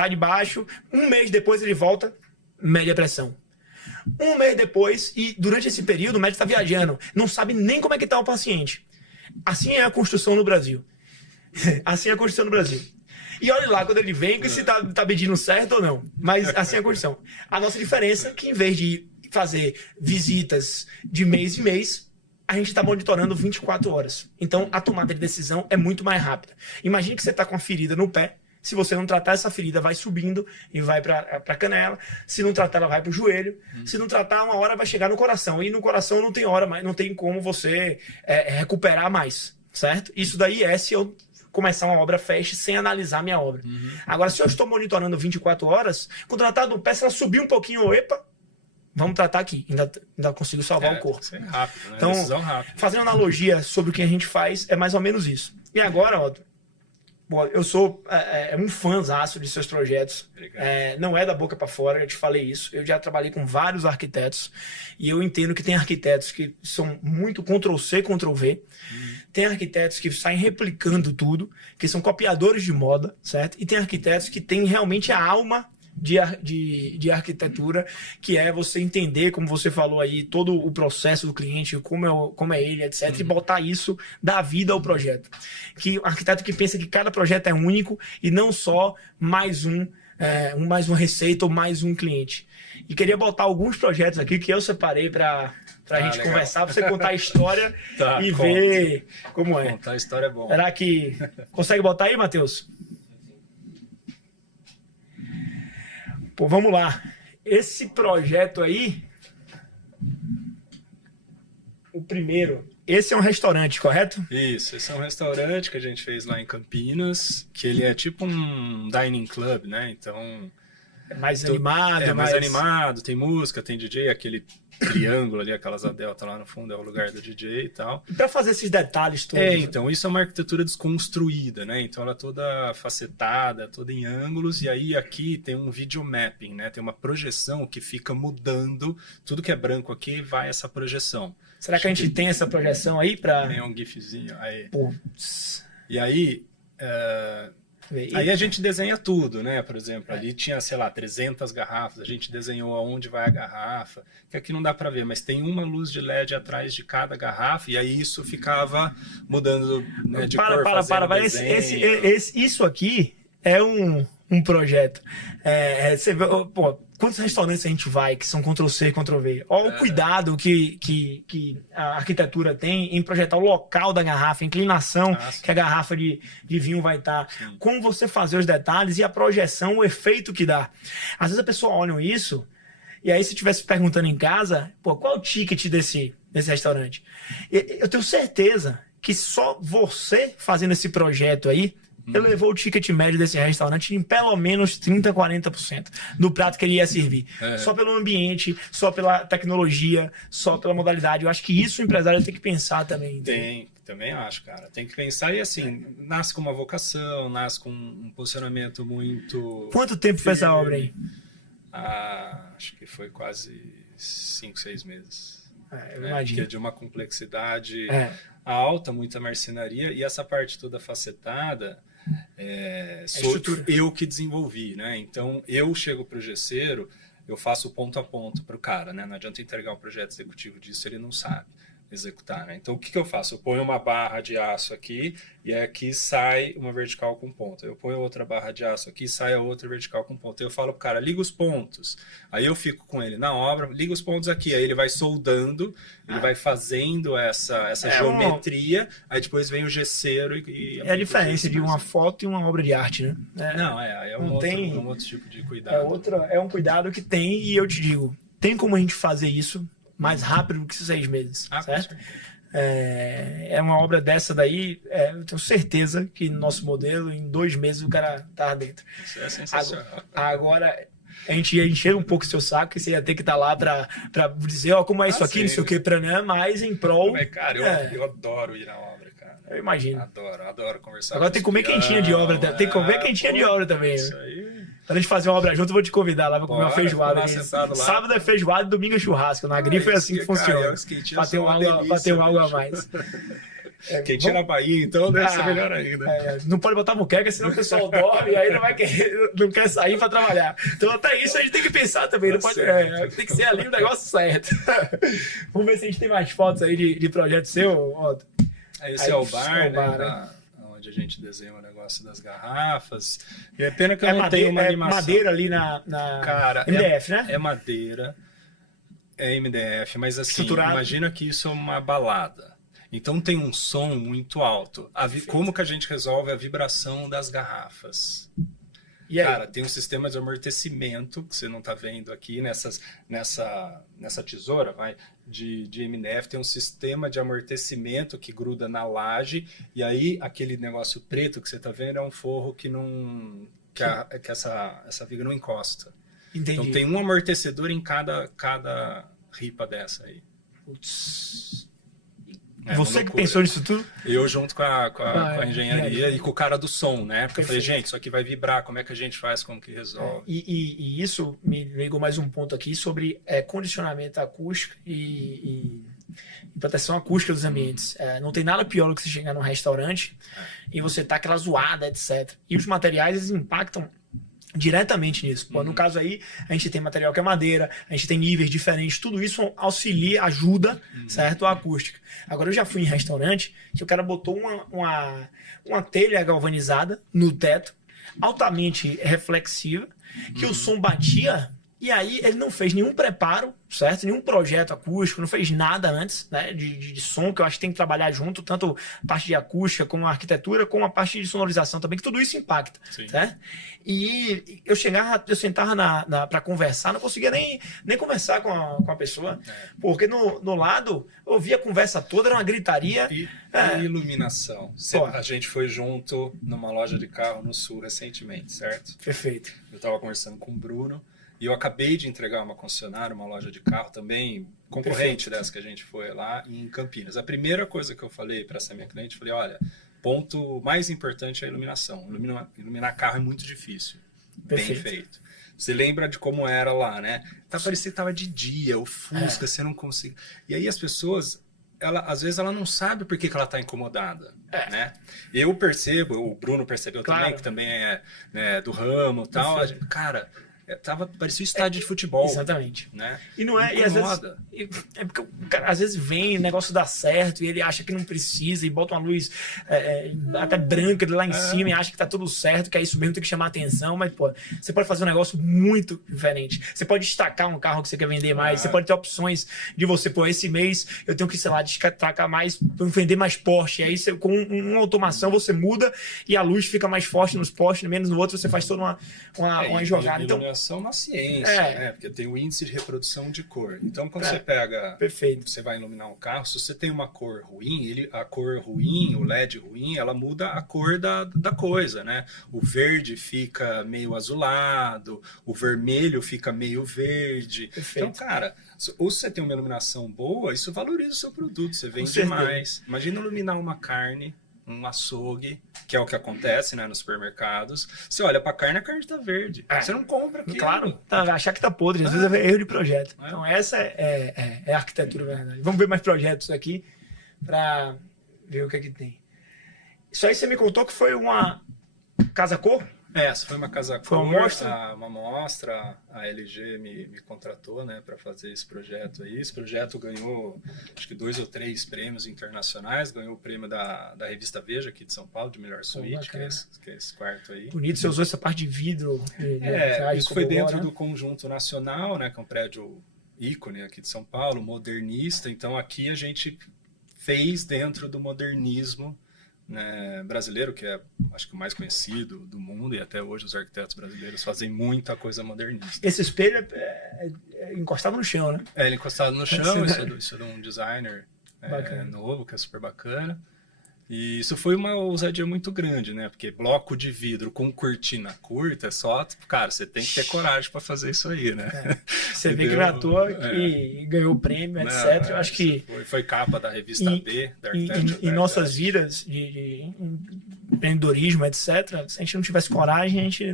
de baixo, um mês depois ele volta, mede a pressão. Um mês depois, e durante esse período o médico está viajando, não sabe nem como é que está o paciente. Assim é a construção no Brasil. Assim é a construção no Brasil. E olha lá quando ele vem, se tá medindo certo ou não. Mas assim é a construção. A nossa diferença é que em vez de fazer visitas de mês em mês, a gente está monitorando 24 horas. Então a tomada de decisão é muito mais rápida. Imagine que você está com uma ferida no pé. Se você não tratar, essa ferida vai subindo e vai para a canela. Se não tratar, ela vai para o joelho. Se não tratar, uma hora vai chegar no coração. E no coração não tem hora mais, não tem como você recuperar mais, certo? Isso daí é se eu começar uma obra fast sem analisar minha obra. Agora, se eu estou monitorando 24 horas, quando ela está no pé, se ela subir um pouquinho, epa, vamos tratar aqui. Ainda consigo salvar o corpo. Isso é rápido, né? Então, decisão rápida. fazendo analogia sobre o que a gente faz, é mais ou menos isso. E agora, ó, eu sou um fãzaço de seus projetos. Não é da boca para fora, eu te falei isso. Eu já trabalhei com vários arquitetos e eu entendo que tem arquitetos que são muito Ctrl-C, Ctrl-V. Tem arquitetos que saem replicando tudo, que são copiadores de moda, certo? E tem arquitetos que têm realmente a alma de arquitetura, que é você entender, como você falou aí, todo o processo do cliente, como é ele, etc. E botar isso, dar vida ao projeto. Que o arquiteto que pensa que cada projeto é único e não só mais uma receita ou mais um cliente. E queria botar alguns projetos aqui que eu separei para a gente legal. Conversar, para você contar a história e ver como é. Contar a história é bom. Será que consegue botar aí, Matheus? Pô, vamos lá. Esse projeto aí, o primeiro, esse é um restaurante, correto? Isso, esse é um restaurante que a gente fez lá em Campinas, que ele é tipo um dining club, né? Então... É mais animado. É mais animado, tem música, tem DJ, aquele triângulo ali, aquelas delta lá no fundo, é o lugar do DJ e tal. E para fazer esses detalhes todos? Então, isso é uma arquitetura desconstruída, né? Então, ela é toda facetada, toda em ângulos, e aí aqui tem um video mapping, né? Tem uma projeção que fica mudando, tudo que é branco aqui vai essa projeção. Será que a gente tem essa projeção aí para... Tem um gifzinho aí. Putz. E aí... Aí a gente desenha tudo, né? Por exemplo, ali tinha, sei lá, 300 garrafas, a gente desenhou aonde vai a garrafa, que aqui não dá para ver, mas tem uma luz de LED atrás de cada garrafa, e aí isso ficava mudando, né, de cor, Para. Isso aqui é um projeto. Você vê, pô, quantos restaurantes a gente vai que são Ctrl-C, Ctrl-V? Olha o cuidado que a arquitetura tem em projetar o local da garrafa, a inclinação que a garrafa de vinho vai estar. Como você fazer os detalhes e a projeção, o efeito que dá. Às vezes a pessoa olha isso, e aí se estivesse perguntando em casa, pô, qual é o ticket desse restaurante? Eu tenho certeza que só você fazendo esse projeto aí, elevou o ticket médio desse restaurante em pelo menos 30%, 40% do prato que ele ia servir. Só pelo ambiente, só pela tecnologia, só pela modalidade. Eu acho que isso o empresário tem que pensar também. Entendeu? Também acho, cara. Tem que pensar e assim, nasce com uma vocação, nasce com um posicionamento muito... Quanto tempo foi essa obra aí? Acho que foi quase 5, 6 meses. Eu imagino. Que é de uma complexidade alta, muita marcenaria, e essa parte toda facetada... sou eu que desenvolvi, né? Então eu chego para o gesseiro, eu faço ponto a ponto para o cara, né? Não adianta entregar um projeto executivo disso, ele não sabe. executar, né? Então, o que eu faço? Eu ponho uma barra de aço aqui e aqui sai uma vertical com ponta. Eu ponho outra barra de aço aqui e sai a outra vertical com ponta. Eu falo pro cara, liga os pontos. Aí eu fico com ele na obra, liga os pontos aqui. Aí ele vai soldando, ele vai fazendo essa geometria, aí depois vem o gesseiro e é a diferença de uma foto e uma obra de arte, né? É um outro tipo de cuidado. É um cuidado que tem, e eu te digo, tem como a gente fazer isso mais rápido do que 6 meses, certo? É uma obra dessa daí, eu tenho certeza que no nosso modelo, em 2 meses o cara tá dentro. Isso é sensacional. Agora a gente ia encher um pouco o seu saco e você ia ter que estar lá pra dizer, como é isso aqui, não sei o que, mas em prol... Cara, eu adoro ir na obra, cara. Eu imagino. Adoro conversar. Agora tem que comer quentinha de obra, tem que comer quentinha de obra também. Isso aí. Quando a gente fazer uma obra junto, eu vou te convidar lá pra comer uma feijoada. Sábado é feijoada, domingo é churrasco. Na grife é assim que funciona. Pra ter algo a mais. Quentinha na Bahia, então deve ser melhor ainda. Não pode botar muqueca, senão o pessoal dorme e aí não quer sair pra trabalhar. Então até isso a gente tem que pensar também. Não pode, tem que ser ali o negócio certo. Vamos ver se a gente tem mais fotos aí de projeto seu, Otto. Esse é o bar, né? Onde a gente desenha o negócio das garrafas. E é pena que eu não tenho uma animação. É madeira ali na Cara, MDF, né? É madeira, é MDF, mas assim, imagina que isso é uma balada. Então tem um som muito alto. Como que a gente resolve a vibração das garrafas? Cara, tem um sistema de amortecimento que você não está vendo aqui nessa tesoura, de MDF, tem um sistema de amortecimento que gruda na laje, e aí aquele negócio preto que você está vendo é um forro que essa viga não encosta. Entendi. Então tem um amortecedor em cada ripa dessa aí. Putz. Você que pensou nisso tudo? Eu junto com a engenharia e com o cara do som, né? Porque eu falei, gente, isso aqui vai vibrar, como é que a gente faz, como que resolve? E isso me ligou mais um ponto aqui sobre condicionamento acústico e proteção acústica dos ambientes. Não tem nada pior do que você chegar num restaurante e você tá aquela zoada, etc. E os materiais, eles impactam diretamente nisso. No caso aí, a gente tem material que é madeira, a gente tem níveis diferentes, tudo isso auxilia, ajuda, certo? A acústica. Agora, eu já fui em restaurante que o cara botou uma telha galvanizada no teto, altamente reflexiva, que o som batia, e aí ele não fez nenhum preparo, certo? Nenhum projeto acústico, não fez nada antes, né, de som, que eu acho que tem que trabalhar junto, tanto a parte de acústica, como a arquitetura, como a parte de sonorização também, que tudo isso impacta, certo? E eu sentava para conversar, não conseguia nem conversar com a pessoa, porque no lado, eu ouvia a conversa toda, era uma gritaria. E iluminação. A gente foi junto numa loja de carro no Sul recentemente, certo? Perfeito. Eu estava conversando com o Bruno, e eu acabei de entregar uma concessionária, uma loja de carro também, concorrente dessa que a gente foi lá em Campinas. A primeira coisa que eu falei para essa minha cliente, falei, olha, ponto mais importante é a iluminação. Iluminar carro é muito difícil. Perfeito. Bem feito. Você lembra de como era lá, né? Parecia que estava de dia, o Fusca, você não conseguia. E aí as pessoas, às vezes ela não sabe por que ela está incomodada. Né? Eu percebo, o Bruno percebeu também, que também é do ramo e tal. Cara... parecia um estádio de futebol. Exatamente. Né? E não é, e às vezes, porque o cara às vezes vem, o negócio dá certo, e ele acha que não precisa, e bota uma luz até branca lá em cima, e acha que tá tudo certo, que é isso mesmo, tem que chamar atenção, mas, pô, você pode fazer um negócio muito diferente. Você pode destacar um carro que você quer vender mais, você pode ter opções de você, pô, esse mês eu tenho que, sei lá, destacar mais, vender mais Porsche, aí você, com uma automação você muda, e a luz fica mais forte nos postes, menos no outro, você faz toda uma jogada. Então, na ciência, né? Porque tem o índice de reprodução de cor. Então, quando você pega... Perfeito. Você vai iluminar um carro, se você tem uma cor ruim, a cor ruim, o LED ruim, ela muda a cor da coisa, né? O verde fica meio azulado, o vermelho fica meio verde. Perfeito. Então, cara, ou se você tem uma iluminação boa, isso valoriza o seu produto, você vende mais. Imagina iluminar uma carne, um açougue, que é o que acontece, né, nos supermercados. Você olha pra carne, a carne tá verde. Você não compra aquilo. Claro, vai achar que tá podre. Às vezes é erro de projeto. Então essa é a arquitetura verdade. Vamos ver mais projetos aqui pra ver o que é que tem. Isso aí você me contou que foi uma casa cor? Essa foi uma casa Foi uma mostra? uma mostra, a LG me contratou, né, para fazer esse projeto aí. Esse projeto ganhou, acho que 2 ou 3 prêmios internacionais, ganhou o prêmio da revista Veja, aqui de São Paulo, de melhor suíte, que é esse quarto aí. Bonito, você usou essa parte de vidro. Isso foi dentro do Conjunto Nacional, né, que é um prédio ícone aqui de São Paulo, modernista. Então aqui a gente fez dentro do modernismo, né, brasileiro, que é, acho que o mais conhecido do mundo, e até hoje os arquitetos brasileiros fazem muita coisa modernista. Esse espelho é encostado no chão, né? Ele é encostado no chão, isso é de um designer novo, que é super bacana. E isso foi uma ousadia muito grande, né? Porque bloco de vidro com cortina curta, cara, você tem que ter coragem para fazer isso aí, né? Você vê que não é à toa que ganhou o prêmio, etc. Eu acho que foi capa da revista D, da em nossas vidas de empreendedorismo, etc. Se a gente não tivesse coragem, a gente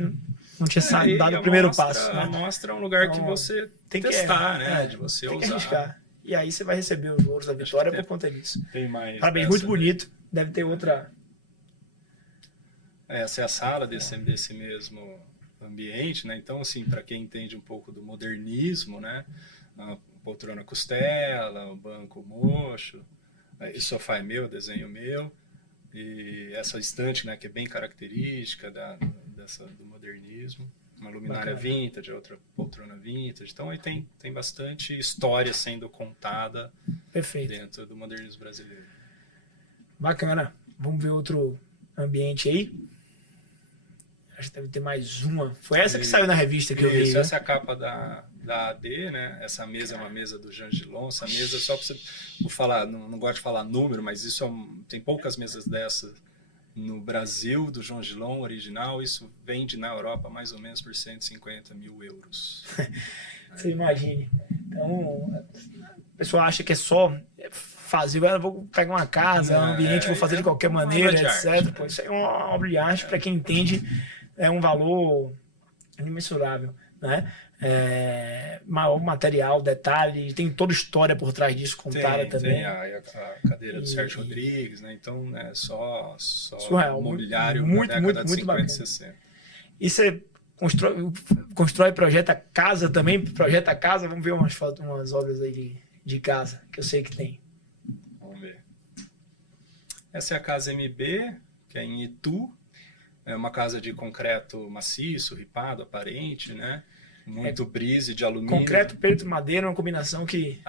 não tinha dado o primeiro passo. Né? Mostra um lugar que você tem que testar, né? De você tem usar. Que arriscar. E aí você vai receber os louros da vitória por conta disso. Tem mais. Parabéns, muito bonito. Deve ter outra. Essa é a sala desse mesmo ambiente, né? Então, assim, para quem entende um pouco do modernismo, né? A poltrona costela, o banco mocho, esse sofá é meu, desenho meu, e essa estante, né? Que é bem característica do modernismo. Uma luminária vintage, outra poltrona vintage. Então, aí tem bastante história sendo contada dentro do modernismo brasileiro. Bacana. Vamos ver outro ambiente aí. Acho que deve ter mais uma. Foi essa que saiu na revista que eu vi. Essa é a capa da AD, né? Essa mesa é uma mesa do Jean Gillon. Essa mesa, só para você... Vou falar, não gosto de falar número, mas isso tem poucas mesas dessas no Brasil, do Jean Gillon original. Isso vende na Europa mais ou menos por 150 mil euros. Você imagine. Então, a pessoa acha que é só fazer, eu vou pegar uma casa, um ambiente, vou fazer de qualquer maneira, etc. Pô, isso aí é uma obra de arte, para quem entende, é um valor imensurável, né? Maior material, detalhe, tem toda história por trás disso contada também. Tem a cadeira do Sérgio Rodrigues, né? Então, só surreal, mobiliário muito, da década de 50 bacana. e 60. E você constrói, projeta casa também, projeta casa, vamos ver umas fotos, umas obras aí de casa, que eu sei que tem. Vamos ver. Essa é a casa MB, que é em Itu. É uma casa de concreto maciço, ripado, aparente, né? Muito brise de alumínio. Concreto, preto, madeira, uma combinação que...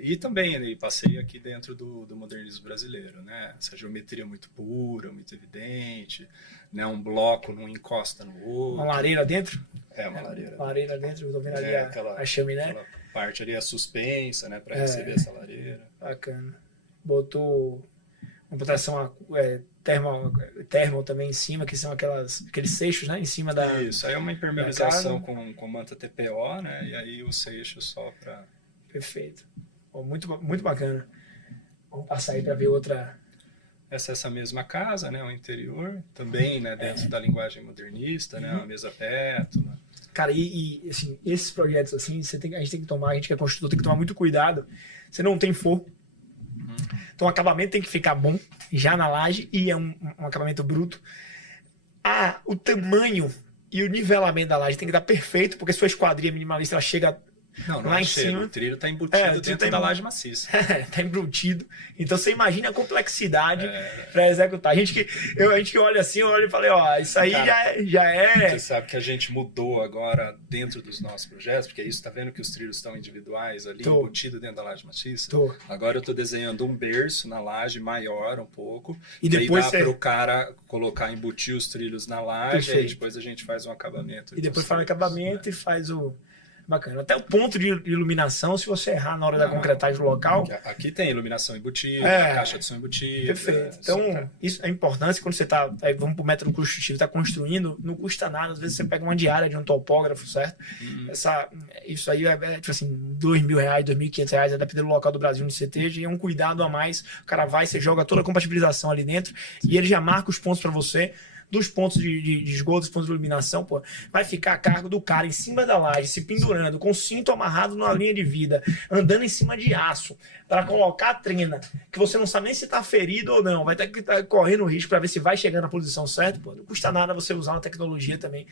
E também passei aqui dentro do modernismo brasileiro, né? Essa geometria muito pura, muito evidente, né? Um bloco não encosta no outro. Uma lareira dentro? Uma lareira. Lareira dentro, eu tô vendo ali a chaminé. Aquela parte ali é suspensa, né? Para receber essa lareira. Bacana. Botou uma proteção termo também em cima, que são aqueles seixos, né, em cima da... Isso, aí é uma impermeabilização com manta TPO, né, e aí o seixo só para... Perfeito. Muito, muito bacana. Vamos passar aí para ver outra... Essa mesma casa, né, o interior, também, né, dentro da linguagem modernista, né, uma mesa pétala. Cara, e assim, esses projetos, assim, a gente que é construtor, tem que tomar muito cuidado. Você não tem forro. Então o acabamento tem que ficar bom já na laje e é um acabamento bruto. O tamanho e o nivelamento da laje tem que estar perfeito, porque sua esquadria minimalista ela chega lá em cima. O trilho está embutido dentro da laje maciça. Está embutido. Então você imagina a complexidade para executar. A gente que olha assim, eu olho e falei, isso aí, cara, já é... Você sabe que a gente mudou agora dentro dos nossos projetos, porque isso, tá vendo que os trilhos estão individuais ali, embutido dentro da laje maciça? Agora eu estou desenhando um berço na laje maior um pouco, e depois aí dá para o cara colocar, embutir os trilhos na laje, e aí depois a gente faz um acabamento. E depois faz o acabamento, né? E faz o... Bacana. Até o ponto de iluminação, se você errar na hora da concretagem do local... Aqui tem iluminação embutida, caixa de som embutida. Perfeito. Então, isso é importante quando você está... Vamos para o método construtivo, está construindo, não custa nada. Às vezes você pega uma diária de um topógrafo, certo? Isso aí tipo assim, R$2.000, R$2.500, dependendo do local do Brasil onde você esteja, e é um cuidado a mais. O cara vai, você joga toda a compatibilização ali dentro, e ele já marca os pontos para você. dos pontos de esgoto, dos pontos de iluminação, pô, vai ficar a cargo do cara em cima da laje, se pendurando, com o cinto amarrado numa linha de vida, andando em cima de aço, para colocar a trena, que você não sabe nem se tá ferido ou não, vai ter que estar correndo risco para ver se vai chegar na posição certa, pô, não custa nada você usar uma tecnologia também.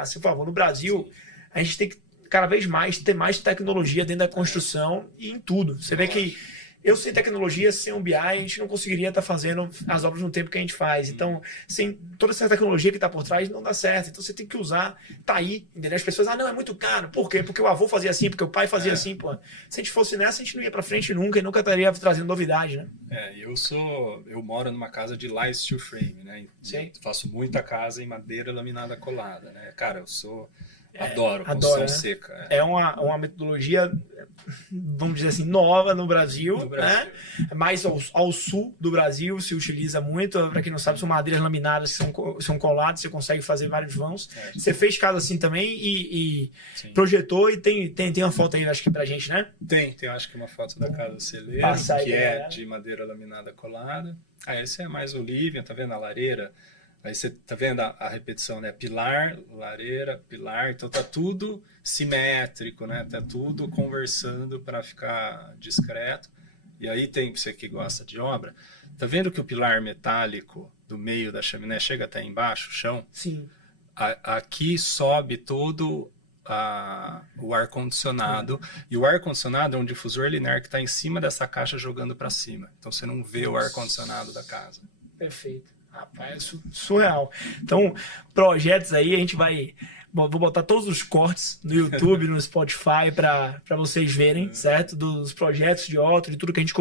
Assim, por favor, no Brasil, a gente tem que cada vez mais ter mais tecnologia dentro da construção e em tudo. Você vê que eu sem tecnologia, sem um BI, a gente não conseguiria estar fazendo as obras no tempo que a gente faz. Então, sem toda essa tecnologia que está por trás, não dá certo. Então, você tem que usar, tá aí, entendeu? As pessoas, não, é muito caro. Por quê? Porque o avô fazia assim, porque o pai fazia assim, pô. Se a gente fosse nessa, a gente não ia para frente nunca e nunca estaria trazendo novidade, né? Eu moro numa casa de light steel frame, né? Sim. Faço muita casa em madeira laminada colada, né? Cara, adoro construção né? seca. É uma metodologia, vamos dizer assim, nova no Brasil, né? Mais ao sul do Brasil se utiliza muito. Para quem não sabe, são madeiras laminadas que são coladas, você consegue fazer vários vãos. Você fez casa assim também e projetou e tem uma foto aí, acho que pra gente, né? Tem acho que uma foto da casa celeiro, que é de madeira laminada colada. Esse é mais o living, tá vendo a lareira? Aí você tá vendo a repetição, né? Pilar, lareira, pilar. Então tá tudo simétrico, né? Tá tudo conversando para ficar discreto. E aí tem, você que gosta de obra, tá vendo que o pilar metálico do meio da chaminé chega até embaixo, o chão? Sim. Aqui sobe todo o ar-condicionado. E o ar-condicionado é um difusor linear que está em cima dessa caixa jogando para cima. Então você não vê o ar-condicionado da casa. Perfeito. Rapaz, surreal. Então, projetos aí, a gente vou botar todos os cortes no YouTube, no Spotify, para vocês verem, certo? Dos projetos de Otto, de tudo que a gente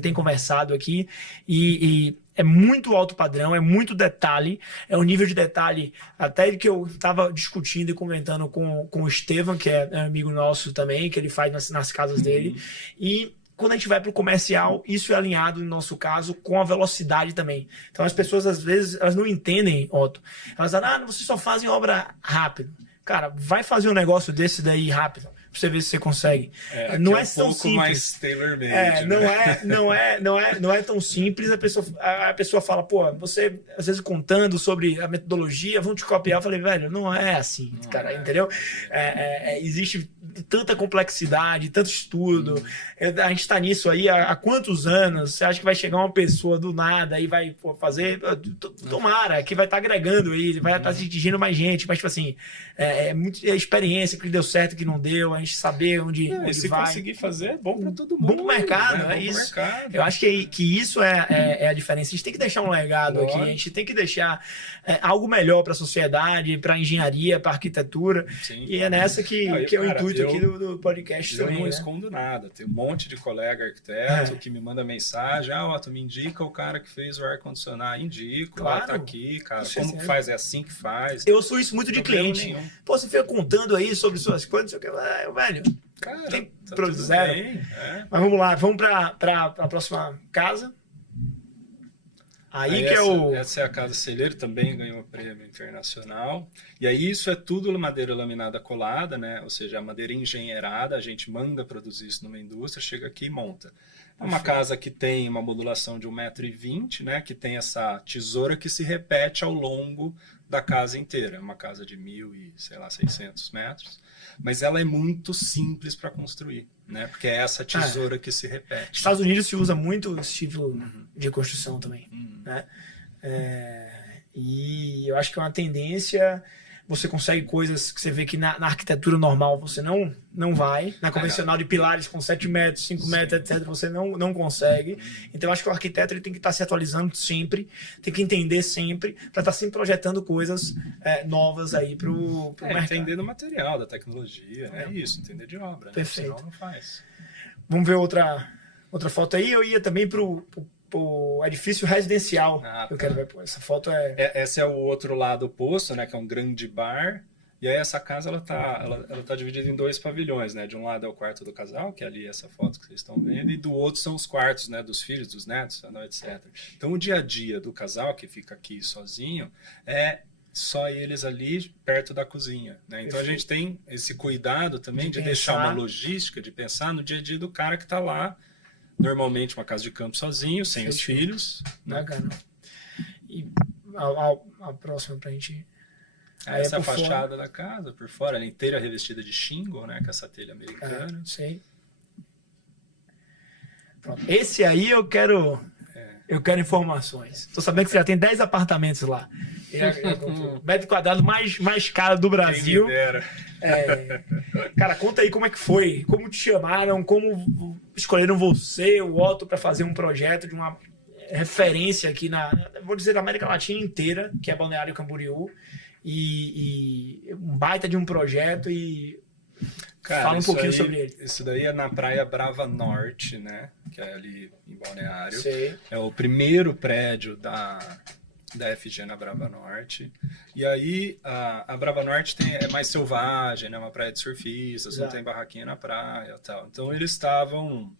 tem conversado aqui. E é muito alto padrão, é muito detalhe, é um nível de detalhe até que eu estava discutindo e comentando com o Estevam, que é amigo nosso também, que ele faz nas casas dele. E quando a gente vai para o comercial, isso é alinhado, no nosso caso, com a velocidade também. Então, as pessoas, às vezes, elas não entendem, Otto. Elas falam, vocês só fazem obra rápido. Cara, vai fazer um negócio desse daí rápido, pra você ver se você consegue. Não é tão simples. Mais tailor-made. Não é tão simples. A pessoa fala, pô, você, às vezes, contando sobre a metodologia, vão te copiar. Eu falei, velho, não é assim, cara, entendeu? Existe tanta complexidade, tanto estudo. A gente tá nisso aí há quantos anos? Você acha que vai chegar uma pessoa do nada e vai fazer? Tomara, que vai estar agregando aí, vai estar atingindo mais gente. Mas, tipo assim, muita experiência, que deu certo, que não deu, a gente saber onde se vai. Conseguir fazer, é bom para todo mundo. Bom pro mercado, né? é isso. Mercado. Eu acho que isso é a diferença. A gente tem que deixar um legado aqui, a gente tem que deixar algo melhor para a sociedade, para a engenharia, para a arquitetura. Sim. E é nessa que é o intuito aqui do podcast também. Eu não escondo nada. Tem um monte de colega arquiteto que me manda mensagem: Otto, me indica o cara que fez o ar-condicionado. Indico, claro. Tá aqui, cara. Como que faz? É assim que faz. Eu sou isso muito de cliente. Nenhum. Pô, você fica contando aí sobre suas coisas, não sei o que. Velho, cara, tem tá zero. Mas vamos lá, vamos para a próxima casa. Aí essa é a Casa Celeiro, também ganhou o prêmio internacional. E aí isso é tudo madeira laminada colada, né? Ou seja, a madeira engenheirada, a gente manda produzir isso numa indústria, chega aqui e monta. É uma casa que tem uma modulação de 1,20 m, né? Que tem essa tesoura que se repete ao longo da casa inteira. É uma casa de 1.600 metros. Mas ela é muito simples para construir, né? Porque é essa tesoura que se repete. Nos Estados Unidos se usa muito esse tipo de construção também, né? E eu acho que é uma tendência. Você consegue coisas que você vê que na arquitetura normal você não vai. Na convencional de pilares com 7 metros, 5 metros, etc., você não consegue. Então, eu acho que o arquiteto ele tem que estar se atualizando sempre, tem que entender sempre, para estar sempre projetando coisas novas aí para o mercado. Entender do material, da tecnologia, é isso, entender de obra. Perfeito. Né? Senão não faz. Vamos ver outra foto aí. Eu ia também para o edifício residencial. Eu quero ver, essa foto Esse é o outro lado oposto, né? Que é um grande bar. E aí essa casa, ela tá dividida em 2 pavilhões, né? De um lado é o quarto do casal, que é ali essa foto que vocês estão vendo, e do outro são os quartos, né? Dos filhos, dos netos, etc. Então o dia a dia do casal, que fica aqui sozinho, é só eles ali perto da cozinha, né? Então a gente tem esse cuidado também de deixar uma logística, de pensar no dia a dia do cara que está lá, normalmente uma casa de campo sozinho, sem os filhos. Né? E a próxima pra gente. Essa é a fachada da casa, por fora, ela inteira revestida de shingle, né? Com essa telha americana. Sei. Pronto. Esse aí eu quero informações. Tô sabendo que você já tem 10 apartamentos lá. O metro quadrado mais caro do Brasil. Quem me dera. Cara, conta aí como é que foi. Como te chamaram, como escolheram você, o Otto, para fazer um projeto de uma referência aqui vou dizer, na América Latina inteira, que é Balneário Camboriú. E um baita de um projeto e cara, fala um pouquinho sobre ele. Isso daí é na Praia Brava Norte, né? Que é ali em Balneário. Sei. É o primeiro prédio da FG na Brava Norte. E aí a Brava Norte é mais selvagem, né? Uma praia de surfistas, não tem barraquinha na praia e tal. Então eles estavam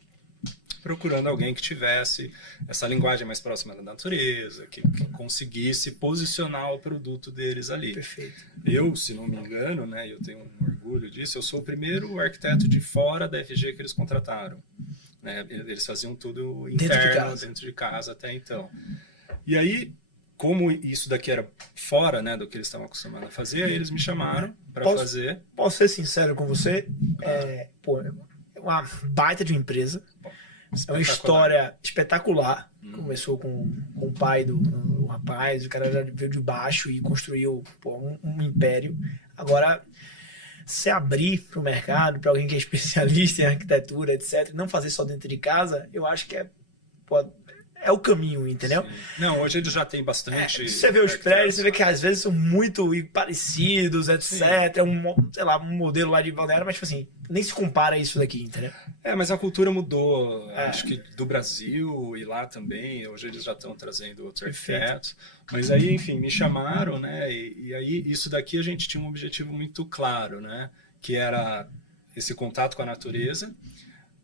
procurando alguém que tivesse essa linguagem mais próxima da natureza, que conseguisse posicionar o produto deles ali. Perfeito. Eu, se não me engano, né, eu tenho um orgulho disso, eu sou o primeiro arquiteto de fora da FG que eles contrataram. Né? Eles faziam tudo interno, dentro de casa até então. E aí, como isso daqui era fora, né, do que eles estavam acostumados a fazer, aí eles me chamaram para fazer. Posso ser sincero com você? É uma baita de uma empresa. É uma história espetacular. Começou com o pai do rapaz, o cara já veio de baixo e construiu um império. Agora, se abrir para o mercado, para alguém que é especialista em arquitetura, etc., não fazer só dentro de casa, eu acho que é o caminho, entendeu? Sim. Não, hoje eles já tem bastante. Você vê os prédios, você vê que às vezes são muito parecidos, etc. Sim. É um modelo lá de Balneário, mas tipo assim, nem se compara a isso daqui, entendeu? Mas a cultura mudou, acho que do Brasil e lá também. Hoje eles já estão trazendo outros arquitetos. Mas aí, enfim, me chamaram, né? E aí isso daqui a gente tinha um objetivo muito claro, né? Que era esse contato com a natureza.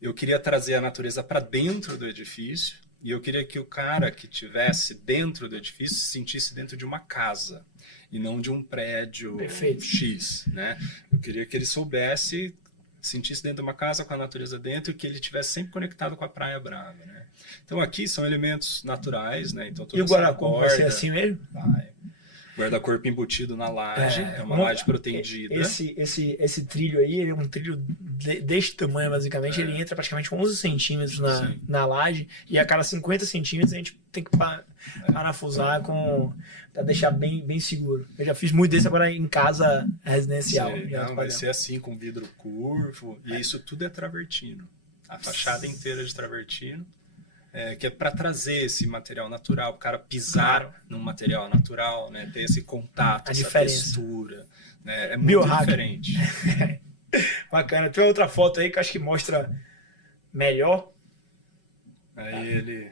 Eu queria trazer a natureza para dentro do edifício. E eu queria que o cara que estivesse dentro do edifício se sentisse dentro de uma casa e não de um prédio X, né? Eu queria que ele sentisse dentro de uma casa com a natureza dentro e que ele estivesse sempre conectado com a Praia Brava, né? Então aqui são elementos naturais, né? Então, e o guarda-corpo vai ser assim mesmo? Vai. Guarda-corpo embutido na laje, é uma laje protegida. Esse trilho aí, ele é um trilho deste tamanho, basicamente. Ele entra praticamente 11 centímetros na laje e a cada 50 centímetros a gente tem que parafusar para deixar bem seguro. Eu já fiz muito desse agora em casa residencial. Vai ser assim, com vidro curvo, e isso tudo é travertino. A fachada inteira de travertino. Que é para trazer esse material natural, o cara pisar num material natural, né? Ter esse contato, essa textura, né? É muito diferente. Bacana. Tem outra foto aí que eu acho que mostra melhor. Aí ele,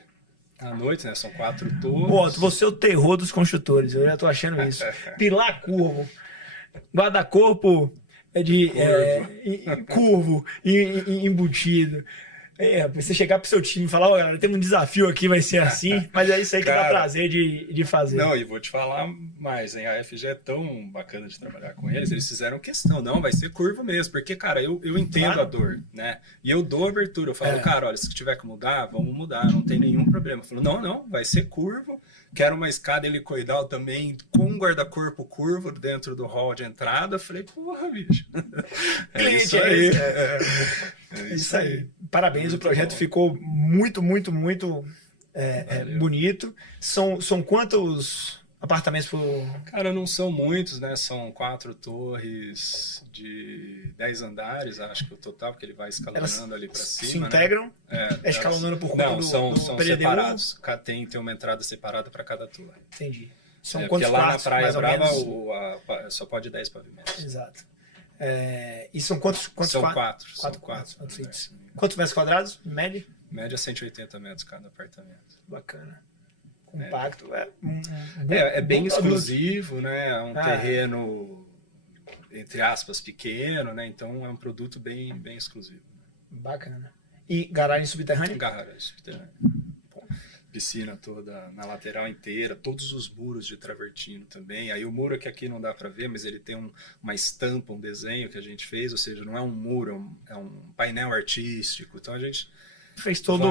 à noite, né? São 4 torres. Você é o terror dos construtores, eu já tô achando isso. Pilar curvo, guarda-corpo curvo, embutido. Você chegar pro seu time e falar, galera, tem um desafio aqui, vai ser assim, mas é isso aí que dá prazer de fazer. Não, e vou te falar mais, hein? A FG é tão bacana de trabalhar com eles fizeram questão, não, vai ser curvo mesmo, porque, cara, eu entendo a dor, né? E eu dou abertura, eu falo, cara, olha, se tiver que mudar, vamos mudar, não tem nenhum problema. Eu falo, não, vai ser curvo, quero uma escada helicoidal também, com um guarda-corpo curvo dentro do hall de entrada. Eu falei, porra, bicho. Isso aí. É isso aí. Parabéns, o projeto ficou muito bonito. São quantos apartamentos por... Cara, não são muitos, né? São 4 torres de 10 andares, acho que o total, porque ele vai escalonando ali para cima. Se integram? Né? Escalonando por conta do são separados. Tem uma entrada separada para cada torre. Entendi. São quantos quartos, lá na Praia Brava só pode 10 pavimentos. Exato. E são quantos São 4. Quantos metros quadrados, em média? Média 180 metros cada apartamento. Bacana. Compacto. É bem exclusivo, né? É um terreno, entre aspas, pequeno, né? Então é um produto bem exclusivo. Bacana. E garagem subterrânea? Garagem subterrânea. Piscina toda na lateral inteira, todos os muros de travertino também. Aí o muro que aqui não dá para ver, mas ele tem uma estampa, um desenho que a gente fez, ou seja, não é um muro, é um painel artístico. Então a gente fez todo...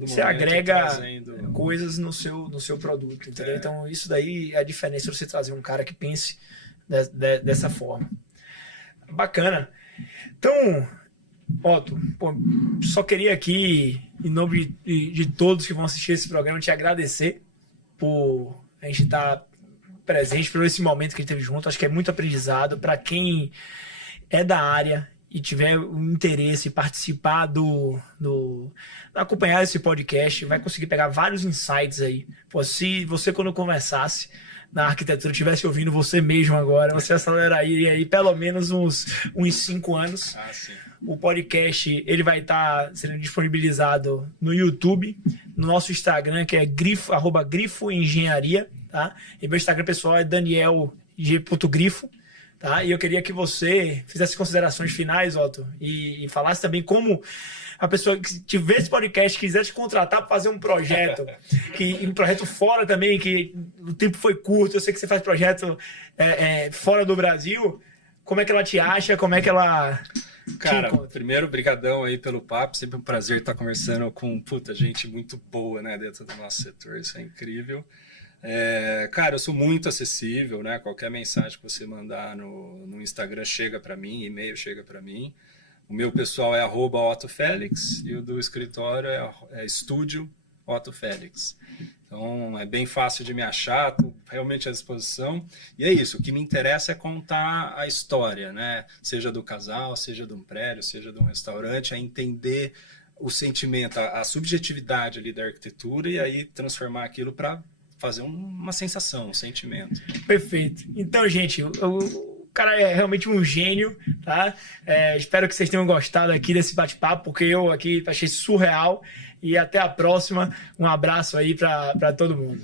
Você agrega trazendo... coisas no seu produto, entendeu? Então isso daí é a diferença de você trazer um cara que pense dessa forma. Bacana. Então, Otto, só queria aqui, em nome de todos que vão assistir esse programa, te agradecer por a gente estar presente, por esse momento que a gente teve junto. Acho que é muito aprendizado para quem é da área e tiver um interesse em participar acompanhar esse podcast, vai conseguir pegar vários insights aí. Pô, se você, quando conversasse na arquitetura, estivesse ouvindo você mesmo agora, você aceleraria aí pelo menos uns 5 anos. Sim. O podcast ele vai estar sendo disponibilizado no YouTube, no nosso Instagram, que é @grifoengenharia, tá? E meu Instagram pessoal é danielg.grifo, tá? E eu queria que você fizesse considerações finais, Otto, e falasse também como a pessoa que tiver esse podcast quiser te contratar para fazer um projeto, um projeto fora também, que o tempo foi curto, eu sei que você faz projeto fora do Brasil, como é que ela te acha, como é que ela... Cara, primeiro, brigadão aí pelo papo, sempre um prazer estar conversando com gente muito boa, né, dentro do nosso setor, isso é incrível. Cara, eu sou muito acessível, né, qualquer mensagem que você mandar no Instagram chega para mim, e-mail chega para mim. O meu pessoal é @OttoFélix e o do escritório é Estúdio Otto Félix. Então, é bem fácil de me achar, estou realmente à disposição. E é isso, o que me interessa é contar a história, né? Seja do casal, seja de um prédio, seja de um restaurante, é entender o sentimento, a subjetividade ali da arquitetura e aí transformar aquilo para fazer uma sensação, um sentimento. Perfeito. Então, gente, o cara é realmente um gênio, tá? Espero que vocês tenham gostado aqui desse bate-papo, porque eu aqui achei surreal. E até a próxima. Um abraço aí para todo mundo.